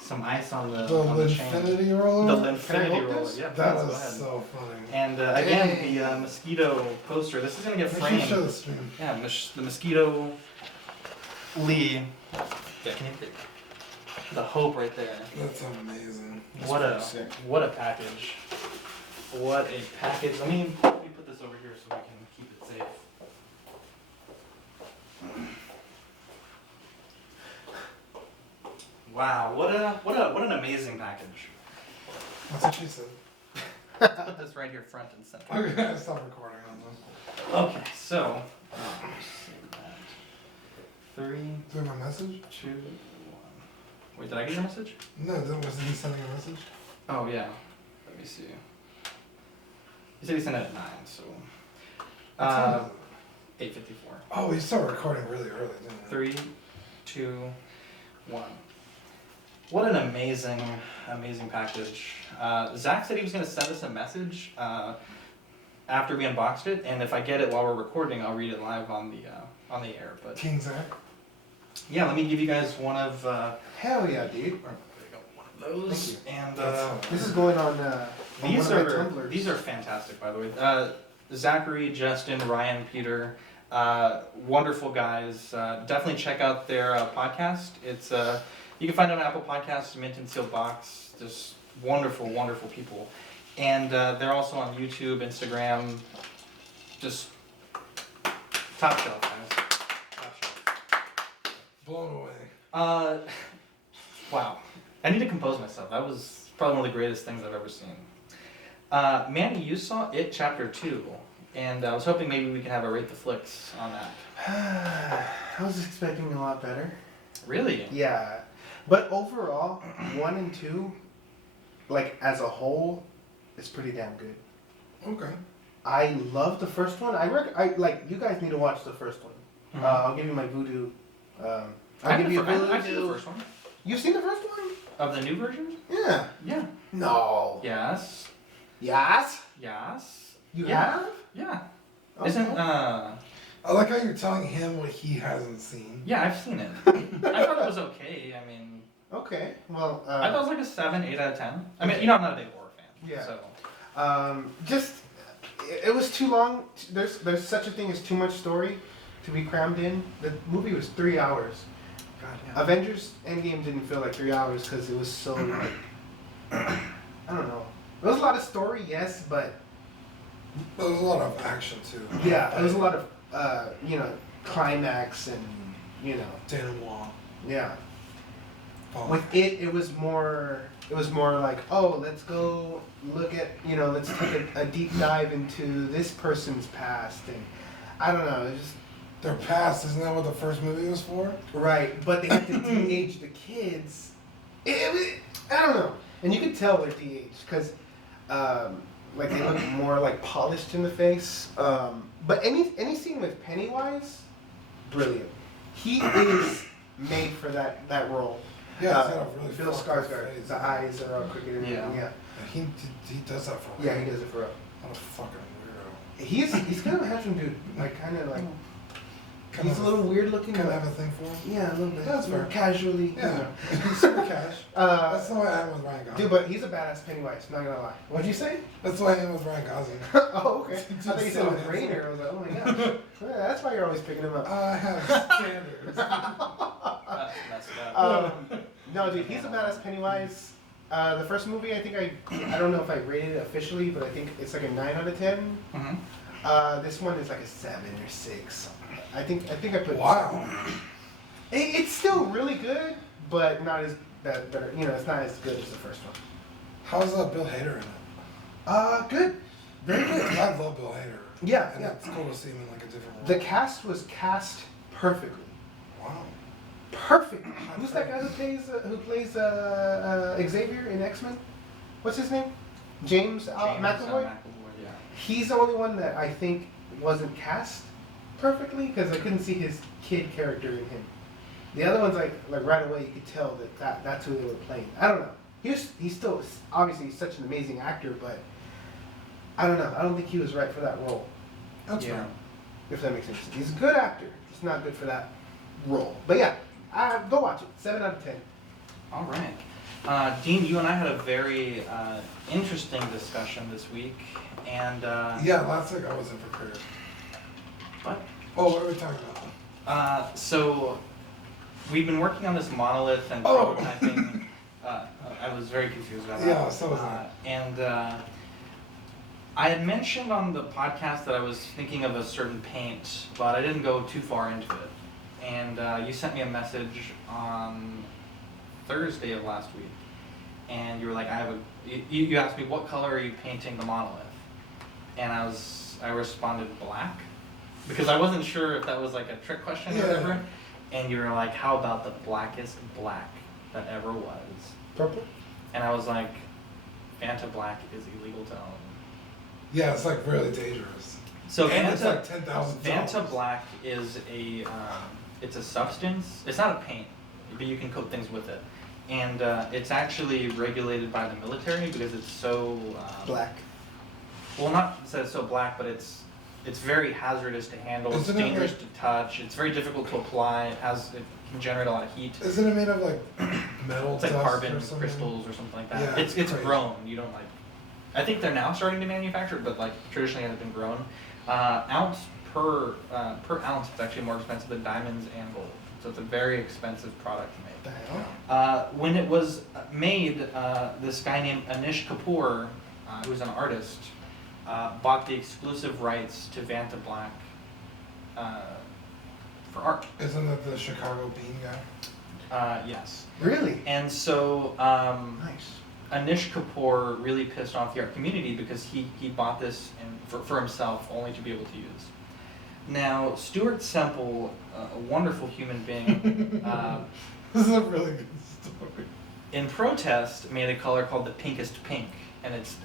Some ice on the The chain. Linfinity roller? The Can I Linfinity hold roller. this? Yeah, That please, is go ahead. so funny. And again, Dang. the mosquito poster. This is gonna get Make sure you show framed. the stream. Yeah, the mosquito Lee. Yeah, can you get the hope right there? That's amazing. What a sick. what a package. What a package. Let me put this over here so we can keep it safe. Wow, what an amazing package. That's what she said. Put this right here front and center. I'm gonna stop recording on this. Okay, so save that. 3, Do you have a message? 2, 1. Wait, did I get your message? No, wasn't he sending a message? Oh yeah. Let me see. You said he sent it at 9, so What time is it? 8:54. Oh, he started recording really early, didn't he? 3, 2, 1. What an amazing package. Zach said he was going to send us a message after we unboxed it, and if I get it while we're recording, I'll read it live on the air. But King Zach. yeah, let me give you guys one of Hell yeah, dude. there you go, one of those. Thank And This is going on these one of my are tumblers. these are fantastic, by the way. Zachary, Justin, Ryan, Peter, wonderful guys. Definitely check out their podcast. It's you can find it on Apple Podcasts, Mint and Seal Box. Just wonderful, wonderful people, and they're also on YouTube, Instagram. Just top shelf, guys. Top shelf. Blown away. Wow. I need to compose myself. That was probably one of the greatest things I've ever seen. Manny, you saw It Chapter 2, and I was hoping maybe we could have a Rate the Flicks on that. I was expecting a lot better. Really? Yeah, but overall, 1 and 2, like as a whole, is pretty damn good. Okay. I love the first one. I like you guys need to watch the first one. Mhm. I'll give you my voodoo. I'll give you a I've seen the voodoo. first one. You've seen the first one? Of the new version? Yeah. Yeah. No. Yes. Yes. Yes. You Yeah. have? Yeah. Okay. Isn't I like how you're telling him what he hasn't seen. yeah, I've seen it. I thought it was okay. I mean, Okay. Well. I thought it was like a 7, 8 out of 10. I mean, you know, I'm not a big horror fan. Yeah. So. Just it was too long. There's such a thing as too much story to be crammed in. The movie was 3 hours. God, yeah. Avengers Endgame didn't feel like 3 hours because it was so like I don't know. There was a lot of story, yes, but There was a lot of action too. yeah, there was a lot of climax and Denouement. yeah. Oh. With it was more like, oh, let's go look at let's take a deep dive into this person's past, and I don't know, it's just Their past, isn't that what the first movie was for? right, but they had to de-age the kids. I don't know, and you could tell they're de-aged because like they look more like polished in the face. But any scene with Pennywise, brilliant. He is made for that role. Yeah, he's got a really Bill fucked up Skarsgård. face. The eyes are all crooked and Yeah. yeah. He does that for Yeah, he does it for real. What a fucking weirdo. He's kind of a handsome dude. Like kind of like Kind he's of a little weird looking. Kind of but- have a thing for him. yeah, a little bit. That's fair. Casually. Yeah. He's super cash. That's the way I am with Ryan Gosling. Dude, but he's a badass Pennywise. Not gonna lie. What'd you say? That's the way I am with Ryan Gosling. Oh, okay. I thought you said So with handsome. Rainer. I was like, oh my gosh. Yeah, that's why you're always picking him up. I have standards. That's bad. No, dude, he's a badass Pennywise. The first movie, I think I don't know if I rated it officially, but I think it's like a 9 out of 10. Mm-hmm. This one is like a 7 or 6. I think I put. Wow. It's still really good, but not as better. It's not as good as the first one. How's Bill Hader in it? Good, very good. I love Bill Hader. Yeah, And yeah. it's cool to see him in like a different role. The cast was cast perfectly. Wow. Perfect. Who's that guy who plays Xavier in X-Men? What's his name? James McAvoy. McAvoy, yeah. He's the only one that I think wasn't cast perfectly because I couldn't see his kid character in him. The other ones, like right away, you could tell that's who they were playing. I don't know. He's still obviously such an amazing actor, but I don't know. I don't think he was right for that role. That's Yeah. fair. If that makes any sense. He's a good actor. Just not good for that role. But yeah, go watch it. 7 out of 10. All right. Dean, you and I had a very interesting discussion this week, and Yeah, last week I wasn't prepared. what? Oh, what are we talking about? So we've been working on this monolith and Oh. prototyping. I was very confused about that. Yeah, so was I. And I had mentioned on the podcast that I was thinking of a certain paint, but I didn't go too far into it. And you sent me a message on Thursday of last week, and you were like, you asked me what color are you painting the monolith, and I responded black, because I wasn't sure if that was like a trick question or Yeah. whatever, and you were like, how about the blackest black that ever was? Purple? And I was like, Fanta black is illegal to own. Yeah, it's like really dangerous. So And it's Fanta, like $10,000. Fanta black is it's a substance. It's not a paint, but you can coat things with it. And it's actually regulated by the military because it's so Black. Well, not that it's so black, but it's very hazardous to handle. It's Isn't it dangerous like- to touch. It's very difficult to apply. It can generate a lot of heat. Isn't it made of like metal It's like dust carbon or something? crystals or something like that. Yeah, it's it's crazy. grown. You don't like. I think they're now starting to manufacture it, but like traditionally it had been grown. Ounce per ounce is actually more expensive than diamonds and gold. So it's a very expensive product to make. The hell? When it was made, this guy named Anish Kapoor, who was an artist, bought the exclusive rights to Vanta Black for art. Isn't that the Chicago Bean guy? Yes. Really? And so Nice. Anish Kapoor really pissed off the art community because he bought this for himself only to be able to use. Now, Stuart Semple, a wonderful human being, This is a really good story. in protest made a color called the pinkest pink, and it's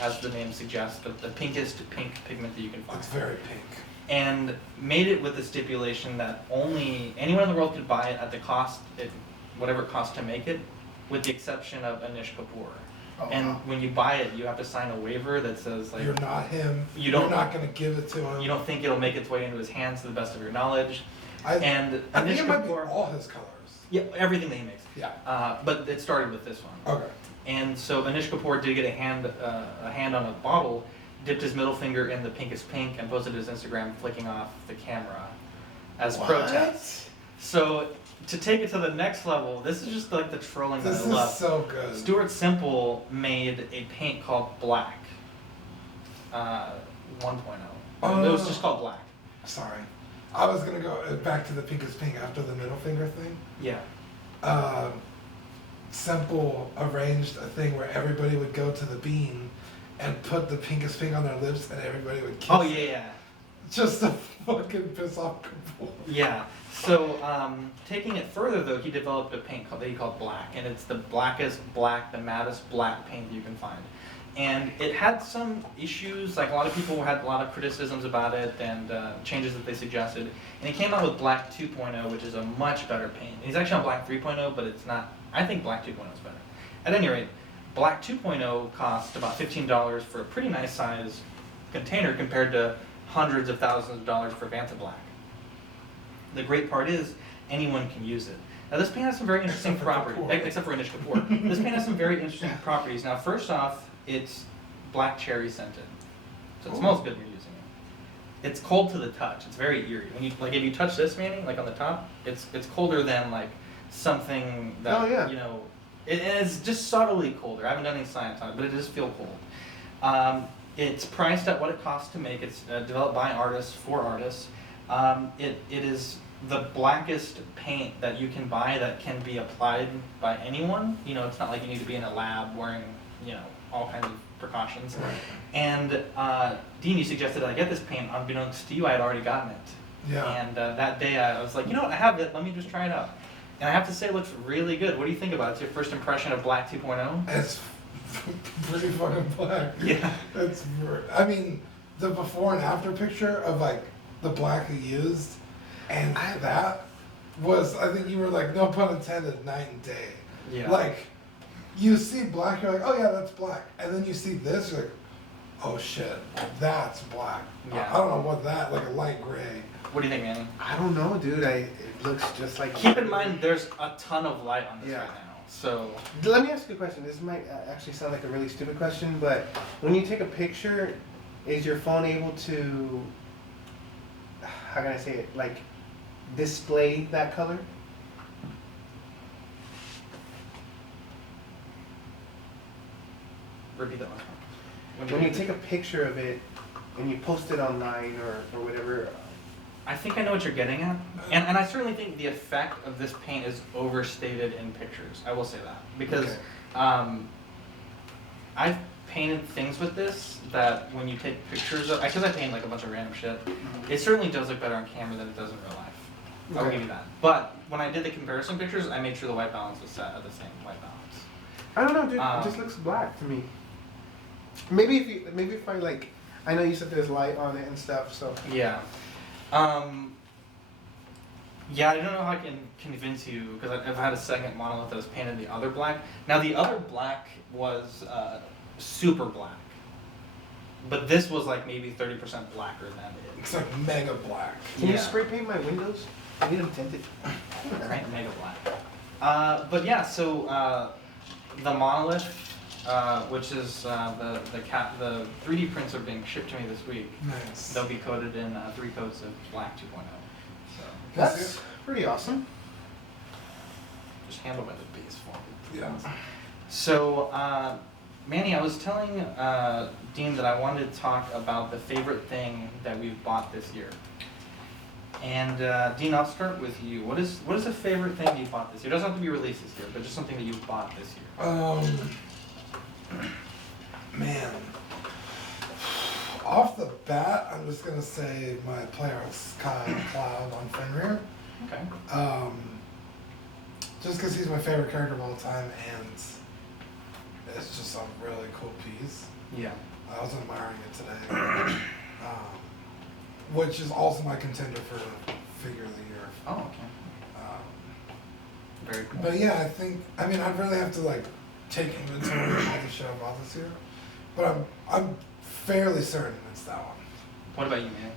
as the name suggests, the pinkest pink pigment that you can find. It's very pink. And made it with the stipulation that only anyone in the world could buy it at the cost, whatever it costs to make it, with the exception of Anish Kapoor. Oh, And wow. when you buy it, you have to sign a waiver that says like You're not him. You don't- You're not gonna give it to him. you don't think it'll make its way into his hands to the best of your knowledge. I And think Anish it might be Kapoor, all his colors. yeah, everything that he makes. Yeah. But it started with this one. Okay. And so Anish Kapoor did get a hand on a bottle, dipped his middle finger in the pinkest pink, and posted his Instagram flicking off the camera as protest. So to take it to the next level, this is just like the trolling that This I is love. so good. Stuart Semple made a paint called Black 1.0. It was just called Black. Sorry. I was gonna go back to the pinkest pink after the middle finger thing. Yeah. Semple arranged a thing where everybody would go to the bean and put the pinkest pink on their lips and everybody would kiss Oh it. yeah, yeah. Just to fucking piss off Kapoor. Yeah. So taking it further though, he developed a paint that he called Black, and it's the blackest black, the mattest black paint that you can find. And it had some issues, like a lot of people had a lot of criticisms about it and changes that they suggested. And he came out with Black 2.0, which is a much better paint. He's actually on Black 3.0, but it's not. I think Black 2.0 is better. At any rate, Black 2.0 cost about $15 for a pretty nice size container compared to hundreds of thousands of dollars for Vanta Black. The great part is anyone can use it. Now this paint has some very interesting Except for properties, Kapoor. except for Anish Kapoor. This paint has some very interesting properties. Now first off, it's black cherry scented, so it smells good when you're using it. It's cold to the touch. It's very eerie. When you like, if you touch this, Manny, like on the top, it's colder than like something that Oh, yeah. you know. It is just subtly colder. I haven't done any science on it, but it does feel cold. It's priced at what it costs to make. It's developed by artists for artists. It is the blackest paint that you can buy that can be applied by anyone. You know, it's not like you need to be in a lab wearing, you know, all kinds of precautions. And Dean, you suggested that I get this paint. Unbeknownst to you, I had already gotten it. Yeah. And that day I was like, you know what, I have it. Let me just try it out. And I have to say, it looks really good. What do you think about it? It's your first impression of Black 2.0? It's pretty fucking black. Yeah. It's. I mean, the before and after picture of like the black he used, and that was. I think you were like, no pun intended, night and day. Yeah. Like, you see black, you're like, oh yeah, that's black, and then you see this, you're like, oh shit, that's black. Yeah. I don't know what that, like a light gray. What do you think, Manny? I don't know, dude. It looks just like. Keep in mind, there's a ton of light on this Yeah. right now. So, Let me ask you a question. This might actually sound like a really stupid question, but when you take a picture, is your phone able to, how can I say it, like, display that color? repeat that one. When you take a picture of it and you post it online or whatever, I think I know what you're getting at. And I certainly think the effect of this paint is overstated in pictures. I will say that. Because Okay. I've painted things with this that when you take pictures of, because I paint like a bunch of random shit, it certainly does look better on camera than it does in real life. I'll Okay. give you that. But when I did the comparison pictures, I made sure the white balance was set at the same white balance. I don't know, dude. Um, It just looks black to me. Maybe if I like, I know you said there's light on it and stuff, so. Yeah. Yeah, I don't know how I can convince you, because I've had a second monolith that was painted the other black. Now the other black was super black. But this was like maybe 30% blacker than it. It's like mega black. Can you Yeah. spray paint my windows? I need them tinted. Right, mega black. But yeah, so the monolith which is the 3D prints are being shipped to me this week. Nice. They'll be coated in 3 coats of black 2.0. So That's pretty awesome. just handle by the base form. Yeah. So, Manny, I was telling Dean that I wanted to talk about the favorite thing that we've bought this year. And Dean, I'll start with you. What is the favorite thing you bought this year? It doesn't have to be released this year, but just something that you've bought this year. Man. Off the bat, I'm just gonna say my Polaris Cloud on Fenrir. Okay. Just because he's my favorite character of all time, and it's just a really cool piece. Yeah. I was admiring it today. Which is also my contender for figure of the year. Oh, okay. Very cool. But yeah, I mean, I'd really have to like take inventory of all the shit I bought this year. But I'm fairly certain it's that one. What about you, Manny?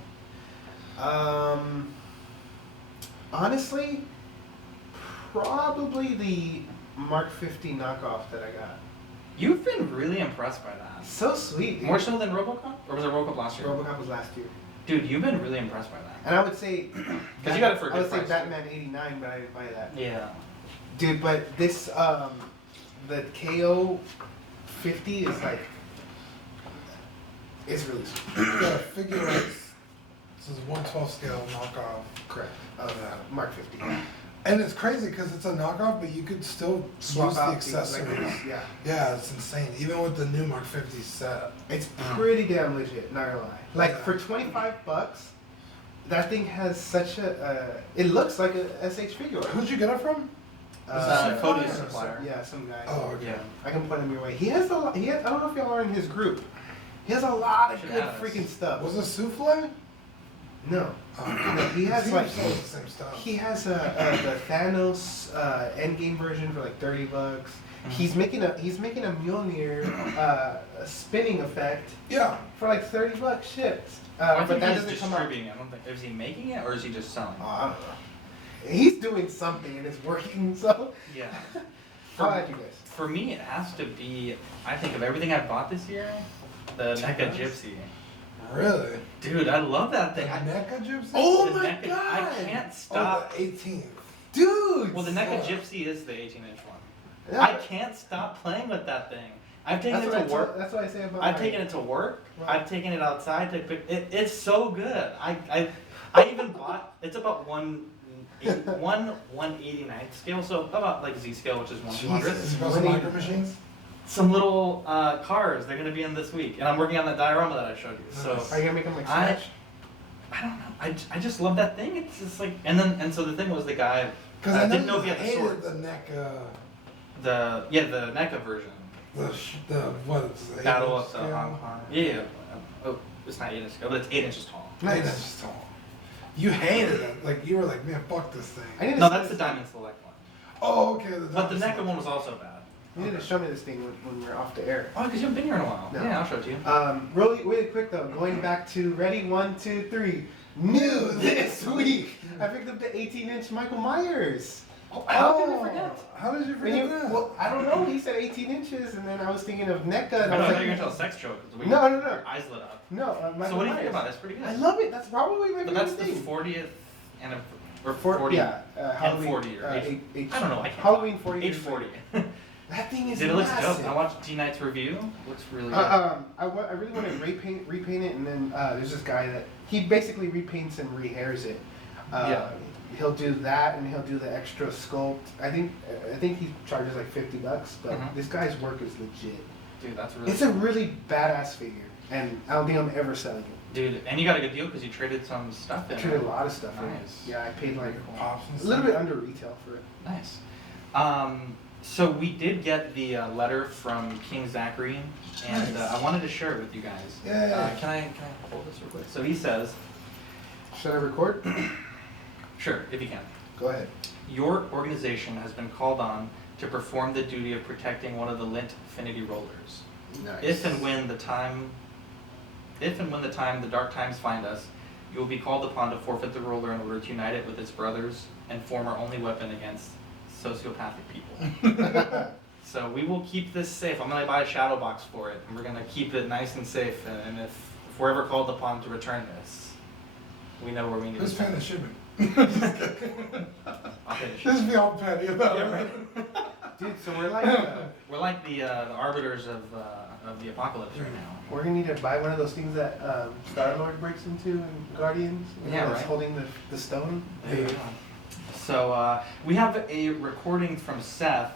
Honestly, probably the Mark 50 knockoff that I got. You've been really impressed by that. So sweet, dude. More so than RoboCop? Or was it RoboCop last year? RoboCop was last year. Dude, you've been really impressed by that. And I would say, Because you got it for a I would good say price. Batman 89, but I didn't buy that. Yeah. Dude, but this, the KO 50 is like, it's really sweet. The figure is, this is 1/12 scale knockoff. Correct. Of Mark 50. And it's crazy because it's a knockoff, but you could still Swap use the out accessories. like, yeah. Yeah, it's insane. Even with the new Mark 50 set. It's pretty damn legit, not gonna lie. Like Yeah. for $25, that thing has such a, it looks like a SH figure. Who'd you get it from? Cody's supplier? supplier. Yeah, some guy. Oh, okay. Yeah. I can point him your way. He has a lot, I don't know if y'all are in his group. He has a lot of Should good add us. freaking stuff. Was it souffle? No. Oh, He has like, sells the same stuff. he has the Thanos Endgame version for like $30. He's making a Mjolnir spinning effect Yeah. for like $30 shipped. I But think that he's doesn't come out. distributing it. I don't think. Is he making it or is he just selling? Oh, I don't know. He's doing something and it's working. So Yeah. how about you guys? For me, it has to be. I think of everything I've bought this year, the NECA Gypsy. Really? Dude, I love that The thing. NECA Gypsy? Oh The my NECA God! I can't Oh, stop. the 18th. Dude. Well, the NECA Yeah. Gypsy is the 18-inch one. Yeah. I can't stop playing with that thing. I've taken That's it what, to I work. that's what I say about. I've my- taken it to work. Right. I've taken it outside to pick. It's so good. I even bought. It's about 1/189th scale, so about like Z scale, which is 1/200th. Is it supposed to micro machines? Some little cars. They're gonna be in this week, and I'm working on that diorama that I showed you. So Nice. Are you gonna make them like I- Smash? I don't know. I just love that thing. It's just like and so the thing was the guy. Because I I didn't know know if you he had the hated swords. the NECA, The NECA version. the what is it? Battle 8-inch of the scale? Hong Kong. Yeah. Oh, it's not 8 inches scale, but it's 8 inches tall. Nice. That's tall. You hated it. Like you were like, man, fuck this thing. I need to No, see that's the this- Diamond Select one. Oh, okay. But the NECA one was also bad. You need to show me this thing when we're off the air. Oh, because you haven't been here in a while. No. Yeah, I'll show it to you. Really quick though, going back to ready 1, 2, 3. New this week, I picked up the 18-inch Michael Myers. How can I forget? How did you When forget you, that? well, I don't know. He said 18 inches, and then I was thinking of NECA. I And know, I was I thought like, you were gonna tell a sex joke. No. Your eyes lit up. No, Michael So what do you Myers. think about it? It's pretty good. I love it. That's probably my But favorite that's the thing. 40th and or For- 40. Yeah, Halloween. 40 or age- age- I don't know. I can't Halloween talk. 40. Age 40. That thing is Dude, it looks massive. dope. I watched G Knight's review. Looks really good. I really want to repaint it, and then there's this guy that he basically repaints and rehairs it. Yeah. He'll do that, and he'll do the extra sculpt. I think he charges like $50, but Mhm. this guy's work is legit. Dude, that's really It's a really badass figure, and I don't think I'm ever selling it. Dude, and you got a good deal because you traded some stuff in. I traded a lot of stuff in it. Nice. Yeah, I paid like Pops and a little stuff. bit under retail for it. Nice. So we did get the letter from King Zachary, and I wanted to share it with you guys. Yeah. Can I hold this real quick? So he says, Should I record? sure, if you can. Go ahead. Your organization has been called on to perform the duty of protecting one of the Lint Affinity Rollers. Nice. If and when the time the dark times find us, you will be called upon to forfeit the roller in order to unite it with its brothers and form our only weapon against sociopathic people. So we will keep this safe. I'm gonna buy a shadow box for it, and we're gonna keep it nice and safe. And if we're ever called upon to return this, we know where we need Who's to paying send the it. shipment? I'll pay the shit. Just be all petty about Yeah, it. right. Dude, so we're like, We're like the arbiters of the apocalypse right now. we're gonna need to buy one of those things that Star Lord breaks into in Guardians. You know, Yeah, that's right. holding the stone. There you go. So we have a recording from Seth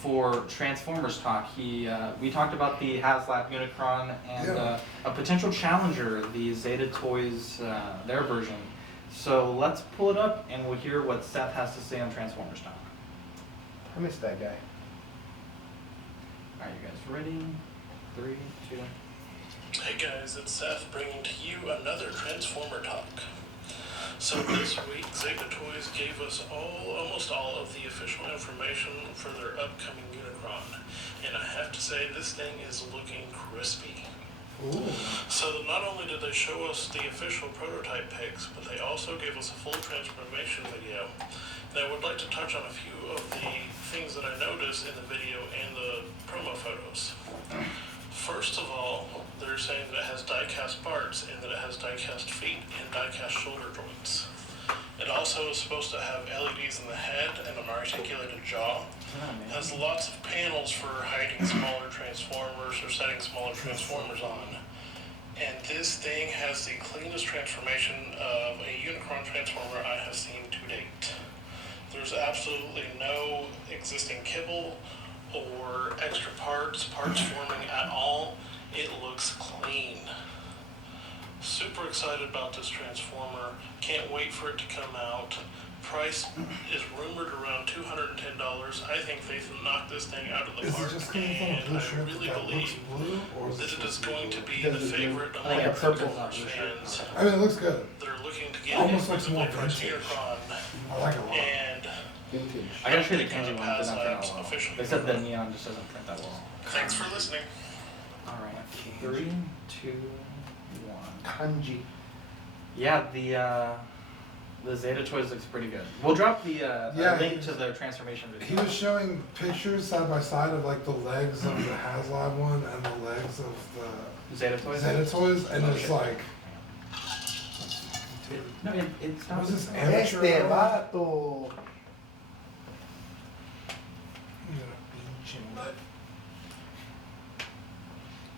for Transformers talk. We talked about the HasLab Unicron and Yeah. a potential challenger, the Zeta Toys, their version. So let's pull it up and we'll hear what Seth has to say on Transformers talk. I miss that guy. All right, you guys ready? 3, 2. Hey guys, it's Seth bringing to you another Transformer talk. So this week, Zeta Toys gave us almost all of the official information for their upcoming Unicron. And I have to say, this thing is looking crispy. Ooh. So not only did they show us the official prototype pics, but they also gave us a full transformation video. And I would like to touch on a few of the things that I noticed in the video and the promo photos. First of all, they're saying that it has die-cast parts and that it has die-cast feet and die-cast shoulder joints. It also is supposed to have LEDs in the head and an articulated jaw. It has lots of panels for hiding smaller transformers or setting smaller transformers on. And this thing has the cleanest transformation of a Unicron transformer I have seen to date. There's absolutely no existing kibble or extra parts forming at all. It looks clean. Super excited about this transformer. Can't wait for it to come out. Price is rumored around $210. I think they knocked this thing out of the Is park, it just coming from a and blue I shirt really that looks believe blue, or is that it it is going to be Does the it look- favorite I among think a purple Transformers shirt. fans. I mean, it looks good. They're looking to get Almost it looks for the more first vintage. Unicron, I like it a lot. and Vintage. I gotta show you the Kenji one, it did not print out well. Official. They said the neon just doesn't print that well. thanks for listening. Alright, 3, 2, 1. Kanji. Yeah, the Zeta Toys looks pretty good. We'll drop the Yeah, link he- to the transformation video. He was showing pictures side by side of like the legs of the HasLab one and the legs of the Zeta Toys? Zeta Toys, and it's like, No, it's not. what is this amateur? Este hour? vato. You know, pinche nut.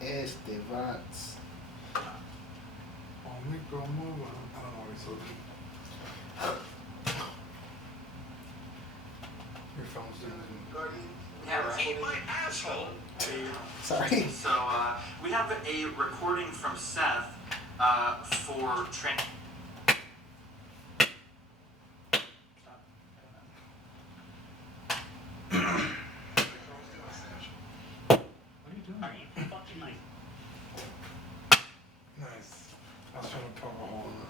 Este vats. Oh, me como, I don't know what he's looking. Your phone's doing it. Yeah, right. Eat my asshole. Sorry. So, we have a recording from Seth for trans. What are you doing? Are you fucking like Nice. I was trying to poke a hole in it.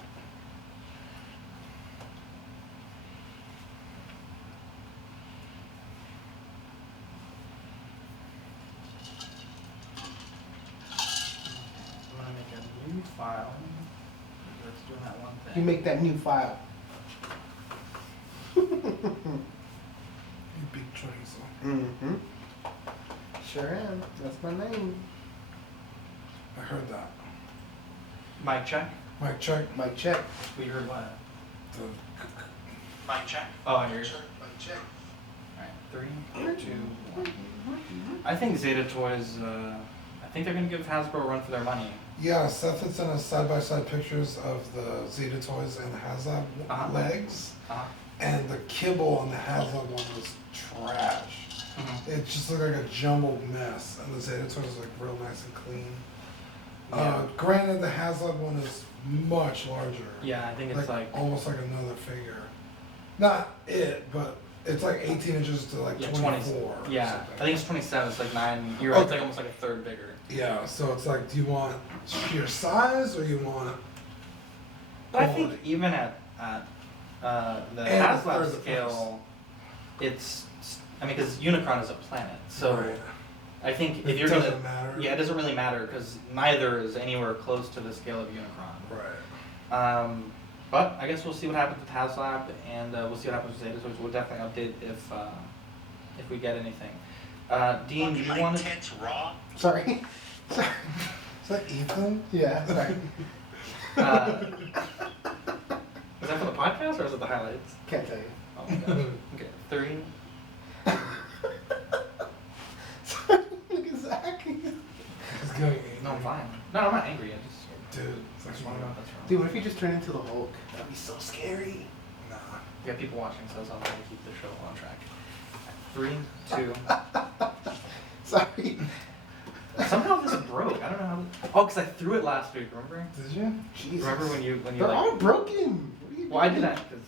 I'm gonna make a new file. Let's do that one thing. You make that new file. You big chorizo. Mm-hmm. Sure am. That's my name. I heard that. Mic check. Mike, check Mike check. We heard what? the. Mic check. Oh, on yours. Mike, check. Alright, 3, 2, 1. I think Zeta Toys, I think they're gonna give Hasbro a run for their money. Yeah, Seth had sent us side by side pictures of the Zeta Toys and the HasLab Uh-huh. legs, Uh-huh. and the kibble on the HasLab one was trash. Mhm. It just looked like a jumbled mess, and the Zeta Toys was like real nice and clean. Yeah. Granted, the HasLab one is much larger. Yeah, I think it's like almost like another figure. Not it, but it's like 18 inches to like yeah, 24. 20. or Yeah, something. I think it's 27. It's like 9. You're right. It's Okay. like almost like a third bigger. Yeah, so it's like, do you want sheer size or you want? But I think quality? even at the And a HasLab third the scale, it's I mean because Unicron is a planet, so Right. I think It if you're doesn't gonna matter. yeah, it doesn't really matter because neither is anywhere close to the scale of Unicron. Right. But I guess we'll see what happens with HasLab, and we'll see what happens with Zeta Toys. We'll definitely update if we get anything. Dean, do you My want to? tits raw. Sorry. Sorry. Is that Ethan? Yeah, sorry. Is that for the podcast or is it the highlights? Can't tell you. Oh my gosh. Okay, 3. Sorry, look at Zach. He's going. No, I'm fine. No, I'm not angry. I just Dude, it's I just like, want to know if that's wrong. Dude, what if you just turn into the Hulk? That'd be so scary. nah. We have people watching, so I'm trying to keep the show on track. 3, 2. Sorry. Somehow this broke. I don't know how. Oh, because I threw it last week. Remember? Did you? Jesus. Remember when you They're like? all broken. What are you Well, I doing? did that because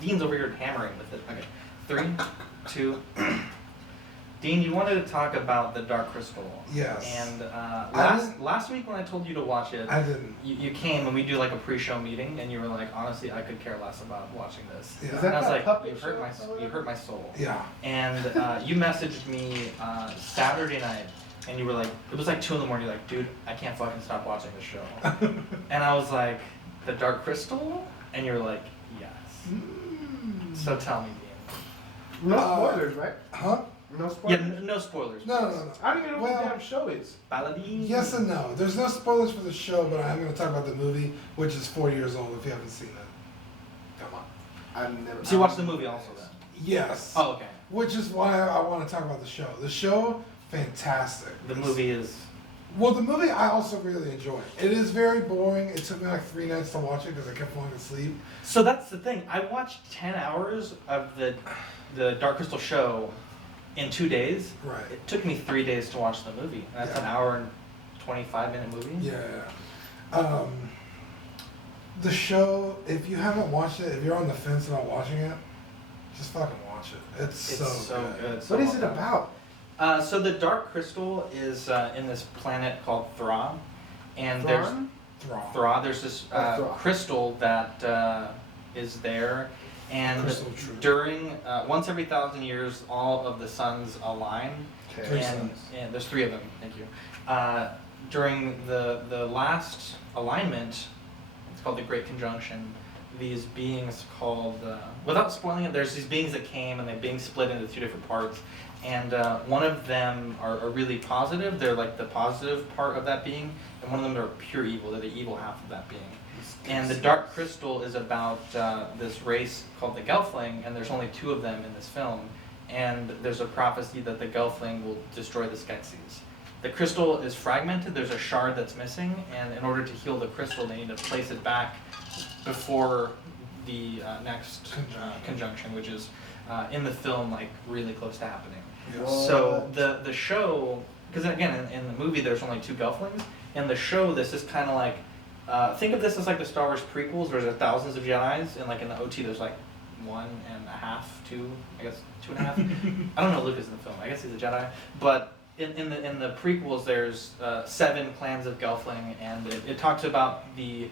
Dean's over here hammering with it. Okay, 3, 2. Dean, you wanted to talk about the Dark Crystal. Yes. And I didn't- last week when I told you to watch it, I didn't. you came and we do like a pre-show meeting, and you were like, honestly, I could care less about watching this. Yeah. Is And that I was that like, puppet you hurt show or you hurt my soul. Yeah. And you messaged me Saturday night, and you were like, it was like 2 in the morning. You're like, dude, I can't fucking stop watching this show. And I was like, the Dark Crystal? And you were like, yes. So tell me, Dean. No Uh, spoilers, right? Huh? No Yeah, spoilers. no spoilers. No, no, please. no, no. I don't even know Well- what the damn show is. Paladin. Yes and no. There's no spoilers for the show, but I'm going to talk about the movie, which is 4 years old if you haven't seen it. Come on. I've never. So you watched the movie also then? Yes. Oh, okay. Which is why I want to talk about the show. The show, fantastic. The movie is. Well, the movie I also really enjoyed. It is very boring. It took me like 3 nights to watch it because I kept falling asleep. So that's the thing. I watched 10 hours of the Dark Crystal show in 2 days. Right. It took me 3 days to watch the movie. And that's Yeah. an hour and 25-minute movie. Yeah. The show, if you haven't watched it, if you're on the fence about watching it, just fucking watch it. It's so good. So What is well it done. about? So the Dark Crystal is in this planet called Thra, and there's Thrawn? Thra. There's this Thra. crystal that is there, and Crystal True. during once every 1,000 years, all of the suns align, Okay. Three and, suns. and there's 3 of them. Thank you. During the last alignment, it's called the Great Conjunction. These beings called, without spoiling it, there's these beings that came and they're being split into 2 different parts. And one of them are really positive. They're like the positive part of that being, and one of them are pure evil. They're the evil half of that being. And the Dark Crystal is about this race called the Gelfling, and there's only 2 of them in this film. And there's a prophecy that the Gelfling will destroy the Skeksis. The crystal is fragmented. There's a shard that's missing, and in order to heal the crystal, they need to place it back before the next conjunction, which is in the film like really close to happening. Yes. So the show, because again in the movie there's only 2 Gelflings. In the show, this is kind of like think of this as like the Star Wars prequels, where there's thousands of Jedi's, and like in the OT there's like 1.5, 2, I guess 2.5. I don't know Lucas in the film. I guess he's a Jedi, but in the prequels there's 7 clans of Gelfling, and it talks about the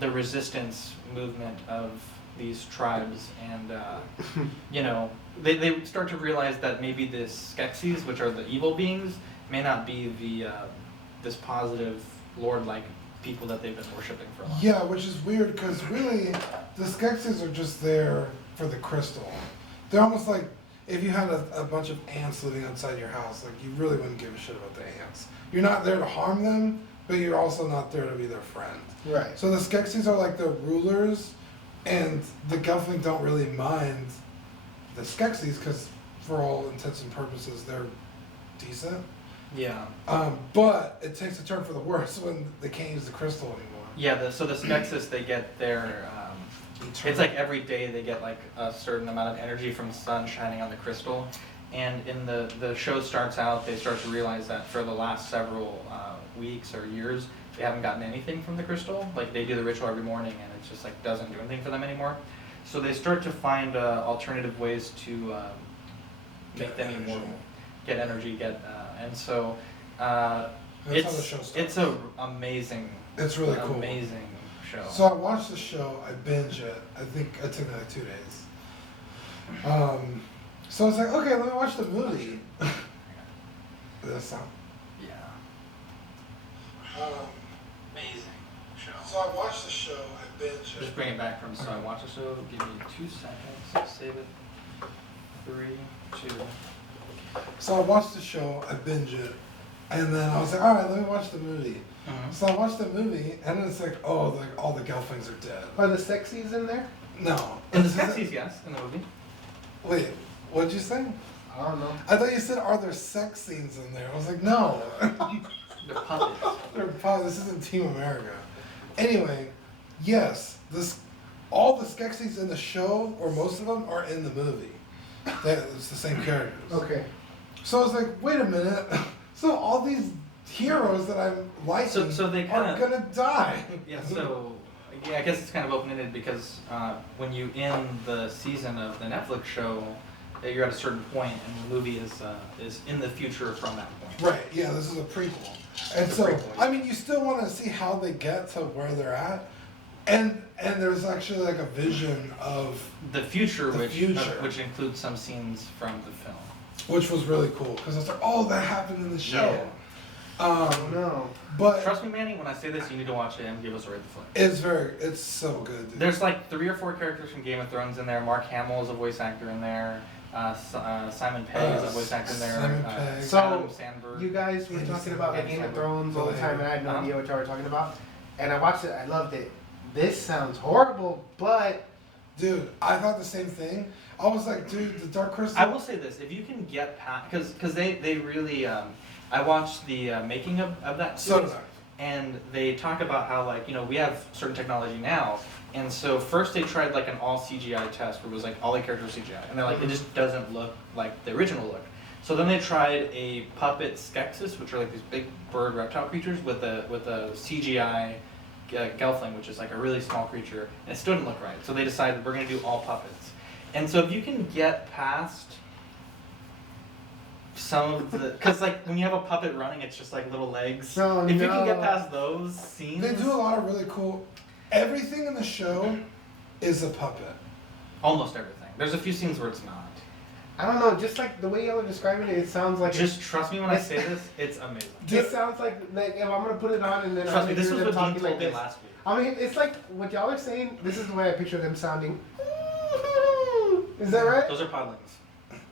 resistance movement of these tribes, and you know, they start to realize that maybe the Skeksis, which are the evil beings, may not be the this positive lord-like people that they've been worshiping for a long time. Yeah, which is weird because really, the Skeksis are just there for the crystal. They're almost like if you had a bunch of ants living outside your house, like you really wouldn't give a shit about the ants. You're not there to harm them, but you're also not there to be their friend. Right. So the Skeksis are like the rulers, and the Gelfling don't really mind the Skeksis because, for all intents and purposes, they're decent. Yeah. But it takes a turn for the worse when they can't use the crystal anymore. Yeah. So the Skeksis, they get their it's like every day they get like a certain amount of energy from the sun shining on the crystal, and in the show starts out, they start to realize that for the last several weeks or years they haven't gotten anything from the crystal. Like they do the ritual every morning and it just like doesn't do anything for them anymore. So they start to find alternative ways to make them energy. immortal, get energy, and so That's how the it's show starts. it's a amazing It's really cool. amazing show. So I watched the show, I binge it. I think it took me like 2 days. So I was like, okay, let me watch the movie. This sound. Yeah. Um, Amazing show. so I watched the show, I binge Just bring it back from so I watch the show. Give me 2 seconds. Save it. 3, 2. So I watched the show, I binge it, and then I was like, all right, let me watch the movie. Mhm. So I watched the movie, and it's like, oh, like all the Gelflings are dead. Are the sexies in there? No. In the This isn't- sexies, yes, in the movie. Wait, what'd you say? I don't know. I thought you said, are there sex scenes in there? I was like, no. They're puppets. This isn't Team America. Anyway, yes, all the sex scenes in the show, or most of them, are in the movie. It's the same characters. Okay. So I was like, wait a minute. So all these heroes that I'm liking So they are kinda- gonna die. Yeah, so yeah, I guess it's kind of open-ended because when you end the season of the Netflix show, you're at a certain point, and the movie is in the future from that point. Right, yeah, this is a prequel. And It's a so, prequel, yeah. I mean, you still want to see how they get to where they're at. And there's actually like a vision of, The future, The which future. which includes some scenes from the film. which was really cool. Because I was like, oh, that happened in the show. Oh no. But Trust me, Manny, when I say this, you need to watch it and give us a rate the flick. it's so good, dude. There's like 3 or 4 characters from Game of Thrones in there. Mark Hamill is a voice actor in there. Simon Pegg is a voice actor in there. Simon Pegg. So, Adam Sandberg. You guys were Yeah, talking he's about like- Game of Thrones all the time, and I had no Uh-huh. idea what y'all were talking about. And I watched it. I loved it. This sounds horrible, but Dude, I thought the same thing. I was like, dude, the Dark Crystal. I will say this: if you can get past, because they really, I watched the making of that So series, did I. and they talk about how like we have certain technology now, and so first they tried like an all CGI test where it was like all the characters CGI, and they're like it just doesn't look like the original look. So then they tried a puppet Skeksis, which are like these big bird reptile creatures with a CGI Gelfling, which is like a really small creature, and it still didn't look right. So they decided we're going to do all puppets. And so if you can get past some of the, because like when you have a puppet running, it's just like little legs. Oh, if you can get no. past those scenes, They do a lot of really cool. Everything in the show is a puppet. almost everything. There's a few scenes where it's not. I don't know. Just like the way y'all are describing it, it sounds like Just trust me when I say this, it's amazing. it sounds like if I'm gonna put it on and then Trust I'm me, gonna this hear was them what Dean talking told like me this. last week. I mean, it's like what y'all are saying. This is the way I picture them sounding. Is that right? Those are podlings.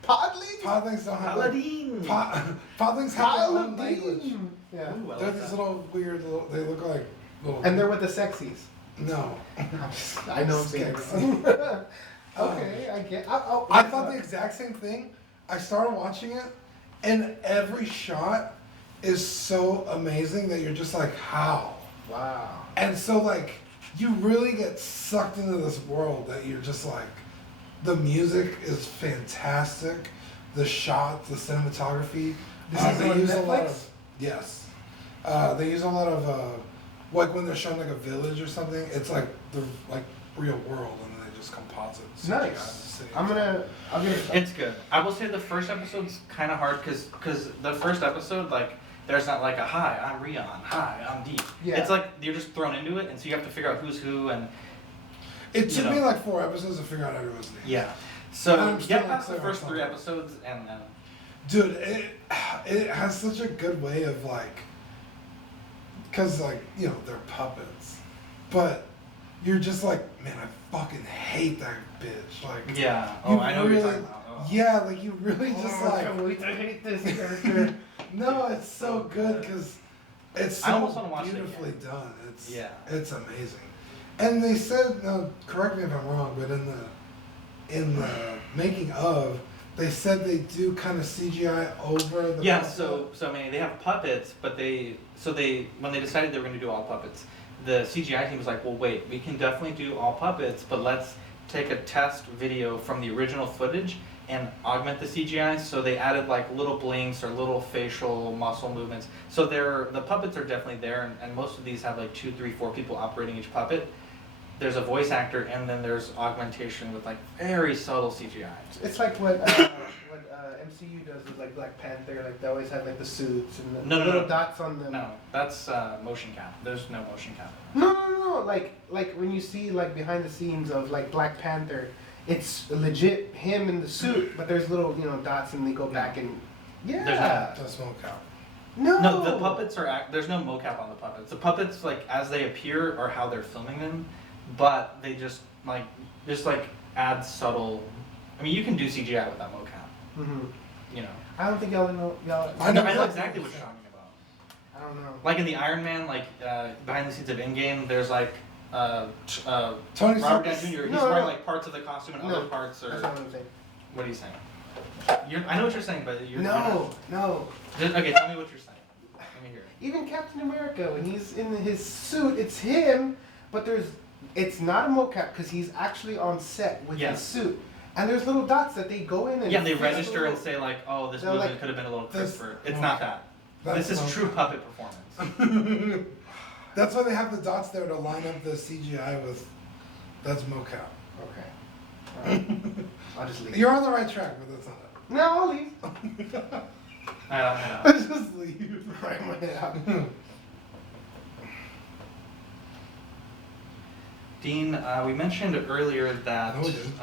Podlings. Podlings don't have like, Paladin. podlings have their own language. Paladin. Yeah. Ooh, I They're like these that. little weird little. They look like little. And they're with the sexies. no. I know I'm saying Sexy. it. Okay, I get. I thought the exact same thing. I started watching it, and every shot is so amazing that you're just like, how? Wow. And so like, you really get sucked into this world that you're just like, the music is fantastic, the shots, the cinematography. This is they on use a lot Netflix? of yes. They use a lot of like when they're showing like a village or something. It's like the like real world, and then they just composite. CGI the Nice. city. I'm gonna. It's good. I will say the first episode's kind of hard because the first episode, like, there's not like a hi, I'm Rion, hi, I'm Deep. Yeah. It's like you're just thrown into it, and so you have to figure out who's who, and It took you know. me like 4 episodes to figure out everyone's name. yeah. So I'm still get past the unclear on first 3 something. episodes, and then Dude, it has such a good way of like, cause like they're puppets, but you're just like, man, I fucking hate that bitch. Like, yeah. you Oh, I know what really, you're talking about. Oh. Yeah, like you really just like. I hate this character. No, it's so good because it's I almost so wanna watch it beautifully again. done. It's Yeah. it's amazing. And they said, correct me if I'm wrong, but in the making of, they said they do kind of CGI over the. Yeah, puppet. so I mean they have puppets, but when they decided they were going to do all puppets, the CGI team was like, well, wait, we can definitely do all puppets, but let's take a test video from the original footage and augment the CGI. So they added like little blinks or little facial muscle movements. So the puppets are definitely there, and most of these have like 2, 3, 4 people operating each puppet. There's a voice actor, and then there's augmentation with like very subtle CGI. It's like what MCU does with like Black Panther. Like they always have like the suits and the No, no, little no. dots on them. No, that's motion cap. There's no motion cap. No. Like when you see like behind the scenes of like Black Panther, it's legit him in the suit, but there's little dots and they go back and There's That's no count. no. No, the puppets are there's no mocap on the puppets. The puppets, like as they appear, are how they're filming them, but they just like add subtle I mean, you can do CGI without mocap. Hmm. You know. I don't think y'all know. I know I know exactly exactly what what you're you're talking about. I don't know. Like in the Iron Man, like behind the scenes of Endgame, there's like Tony Robert Downey Stark. Jr. He's No, wearing no. like parts of the costume and No, other parts That's are. not what I'm saying. What are you saying? I know what you're saying, but you're No. Okay, tell me what you're saying. Let me hear it. Even Captain America, when he's in his suit, it's him, but it's not a mocap because he's actually on set with Yeah. his suit. And there's little dots that they go in and Yeah, they fix register the and little- say like, oh, this They're movement like, could have been a little this- crisper. It's not that. That's This is mocap. true puppet performance. That's why they have the dots there to line up the CGI with. That's mocap. Okay. Alright. I'll just leave. You're on the right track, but that's not it. No, I'll leave. I know. Just leave. Right, my head out. Dean, we mentioned earlier that No, we didn't.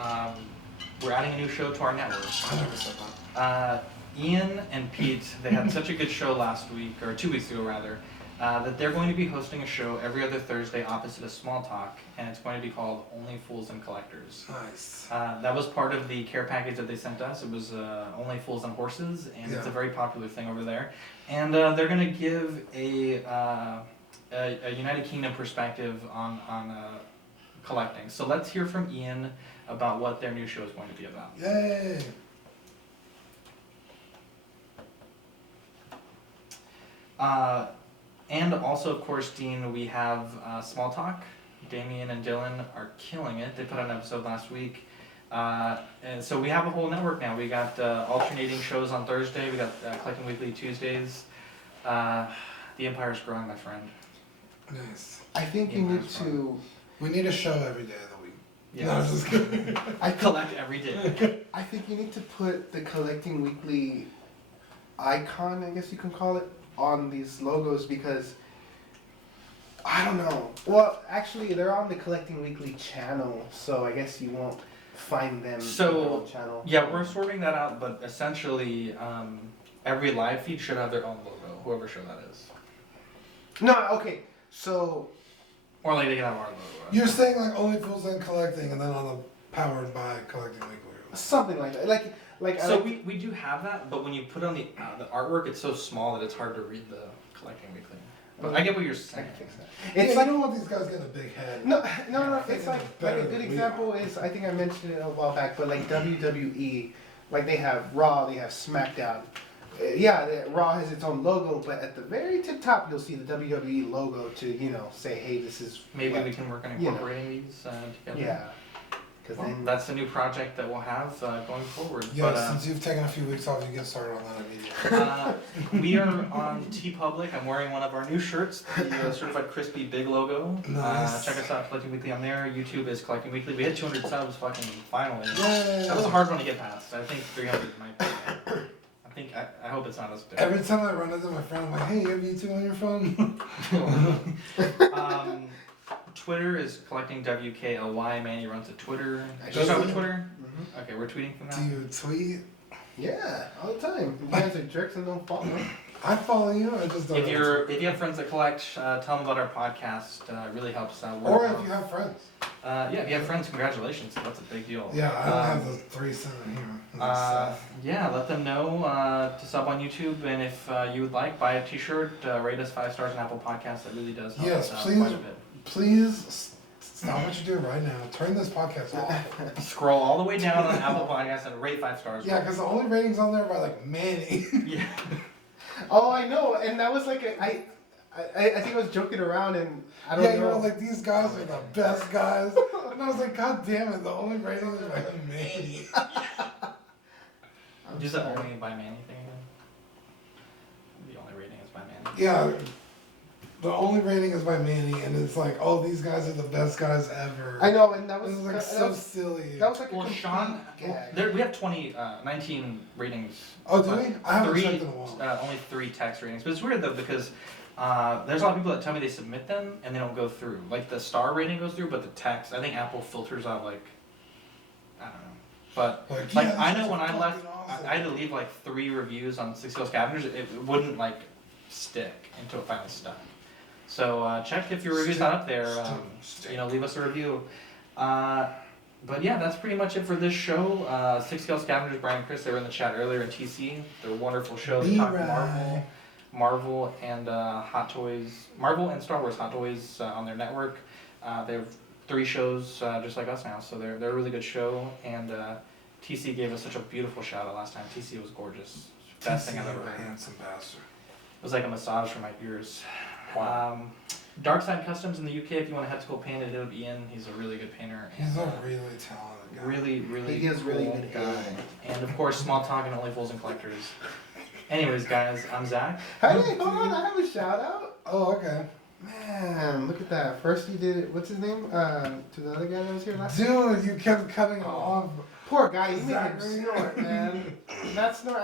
we're adding a new show to our network. I never said that. Ian and Pete, they had such a good show last week, or 2 weeks ago rather, that they're going to be hosting a show every other Thursday opposite of Small Talk, and it's going to be called Only Fools and Collectors. Nice. That was part of the care package that they sent us. It was Only Fools and Horses, and it's a Yeah. very popular thing over there. And they're going to give a United Kingdom perspective on collecting. So let's hear from Ian about what their new show is going to be about. Yay. And also, of course, Dean, we have Small Talk. Damien and Dylan are killing it. They put out an episode last week. And so we have a whole network now. We got alternating shows on Thursday. We got Collecting Weekly Tuesdays. The Empire's growing, my friend. Nice. I think you need to. We need a show every day of the week. Yeah. No, I'm just kidding. I collect every day. I think you need to put the Collecting Weekly icon, I guess you can call it, on these logos because I don't know. Well, actually, they're on the Collecting Weekly channel, so I guess you won't find them So, on their own channel. Yeah, we're sorting that out, but essentially, every live feed should have their own logo, whoever show that is. No, okay. So Or like they can have our logo. You're saying like Only Fools and Collecting, and then on the Powered by Collecting Weekly. something like that. Like So we do have that, but when you put on the artwork, it's so small that it's hard to read the Collecting Weekly. But I get what you're I saying. can fix that. It's It's like, like you don't want these guys getting a big head. no. I think It's like better a good than we example are. is I think I mentioned it a while back, but like WWE, like they have Raw, they have SmackDown. Raw has its own logo, but at the very tip top, you'll see the WWE logo to say, hey, this is Maybe what- we can work on you know. incorporating these together. Yeah, because Well, then that's a new project that we'll have going forward. Yeah, But, since you've taken a few weeks off, you get started on that immediately. we are on TeePublic. I'm wearing one of our new shirts, the Certified Crispy Big logo. Nice. Check us out, Collecting Weekly on there. YouTube is Collecting Weekly. We hit 200 subs fucking finally. Yay! That was a hard one to get past. I think 300 might be. I hope it's not as big. Every time I run into my friend, I'm like, hey, you have YouTube on your phone? Twitter is Collecting WKLY. Manny runs a Twitter. I Do you start with do. Twitter? Mhm. Okay, we're tweeting from Do that. you tweet? yeah, all the time. You guys are jerks and don't follow. I follow you, I just don't. If you have friends that collect, tell them about our podcast. It really helps out. Or if you have friends. If you have friends, congratulations. That's a big deal. Yeah, I don't Um, have the 3 cent in here. That's, Yeah, let them know to sub on YouTube, and if you would like, buy a T-shirt, rate us 5 stars on Apple Podcasts. That really does help Yes, us out please. quite a bit. Please stop what you're doing right now. Turn this podcast off. Scroll all the way down on Apple Podcasts and rate 5 stars. Yeah, because the only ratings on there are by like Manny. Yeah. Oh, I know, and that was like I think I was joking around, and I don't Yeah, know. you were like, these guys are the best guys. And I was like, God damn it, the only rating is by Manny. I'm Use that sorry. only by Manny thing again. The only rating is by Manny. Yeah, the only rating is by Manny, and it's like, oh, these guys are the best guys ever. I know, and that It was, was like that, so was silly. that was like a Well, complete Sean, gag. we have 19 ratings. Oh, do but we? I haven't three, checked in a while. only 3 text ratings. But it's weird though because there's a lot of people that tell me they submit them and they don't go through. Like the star rating goes through, but the text, I think Apple filters out like, I don't know. But like yeah, I this know is when I fucking left, awesome. I had to leave like 3 reviews on Six Hill Scavengers. It wouldn't like stick until it finally stuck. So check if your review's not up there. Stick. Leave us a review. But yeah, that's pretty much it for this show. Six Scale Scavengers, Brian and Chris, they were in the chat earlier, and TC. They're a wonderful show. They talk Marvel and Hot Toys, Marvel and Star Wars Hot Toys on their network. They have 3 shows just like us now, so they're a really good show. And TC gave us such a beautiful shout out last time. TC was gorgeous. Best thing I've ever heard. Handsome bastard. It was like a massage for my ears. Darkside Customs in the UK, if you want a head sculpt painted, hit up Ian. He's a really good painter. He's a really talented guy. Really He is really cool good guy. And of course, Small Talk and Only Fools and Collectors. Anyways, guys, I'm Zach. Hey, hold on, I have a shout out. Oh, okay. Man, look at that. First you did it, what's his name? To the other guy that was here last time? Dude, you kept cutting him off. Poor guy, you made him Zachary. snort, man. That snort,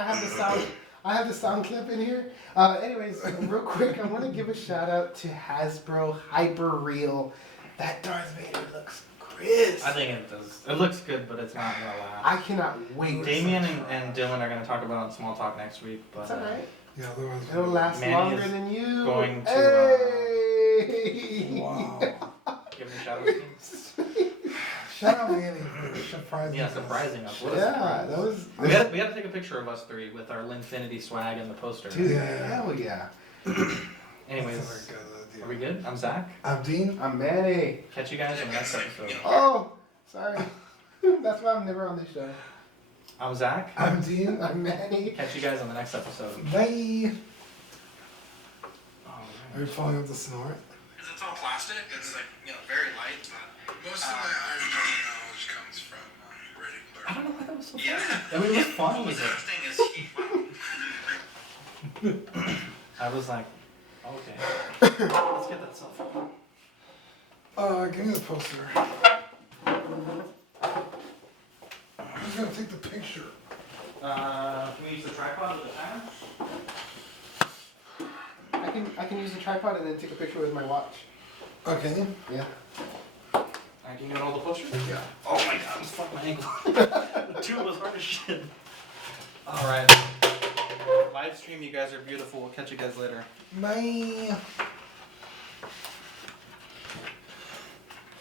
I have the sound clip in here. Anyways, real quick, I want to give a shout out to Hasbro Hyper Real. That Darth Vader looks crisp. I think it does. It looks good, but it's not gonna last. I cannot wait. Damien and Dylan are gonna talk about it on Small Talk next week, but It's alright. Yeah, otherwise. It'll last Manny longer is than you. going to, Hey! Wow. give him a shout out. Shout out Manny for surprising Yeah, us. surprising us. What a Yeah, surprise. that was. We gotta take a picture of us 3 with our Linfinity swag and the poster. Dude, Yeah. hell yeah. Anyways, That's a very good idea. are we good? I'm Zach. I'm Dean. I'm Manny. Catch you guys in the next episode. Oh, sorry. That's why I'm never on this show. I'm Zach. I'm Dean. I'm Manny. Catch you guys on the next episode. Bye. Oh, Are you following up the snort? Because it's all plastic, it's like, very light, but most of my Iron Man knowledge comes from reading I don't know why that was so funny. Yeah. I mean, it was funny, The but thing is heat. Wow. I was like, okay. Let's get that cell phone. Give me the poster. Who's gonna take the picture? Can we use the tripod with the timer? I can use the tripod and then take a picture with my watch. Okay. Yeah. Can you get all the posters? Yeah. Oh my god, I almost fucked my ankle. The tube was hard as shit. Alright. Live stream, you guys are beautiful. We'll catch you guys later. Bye.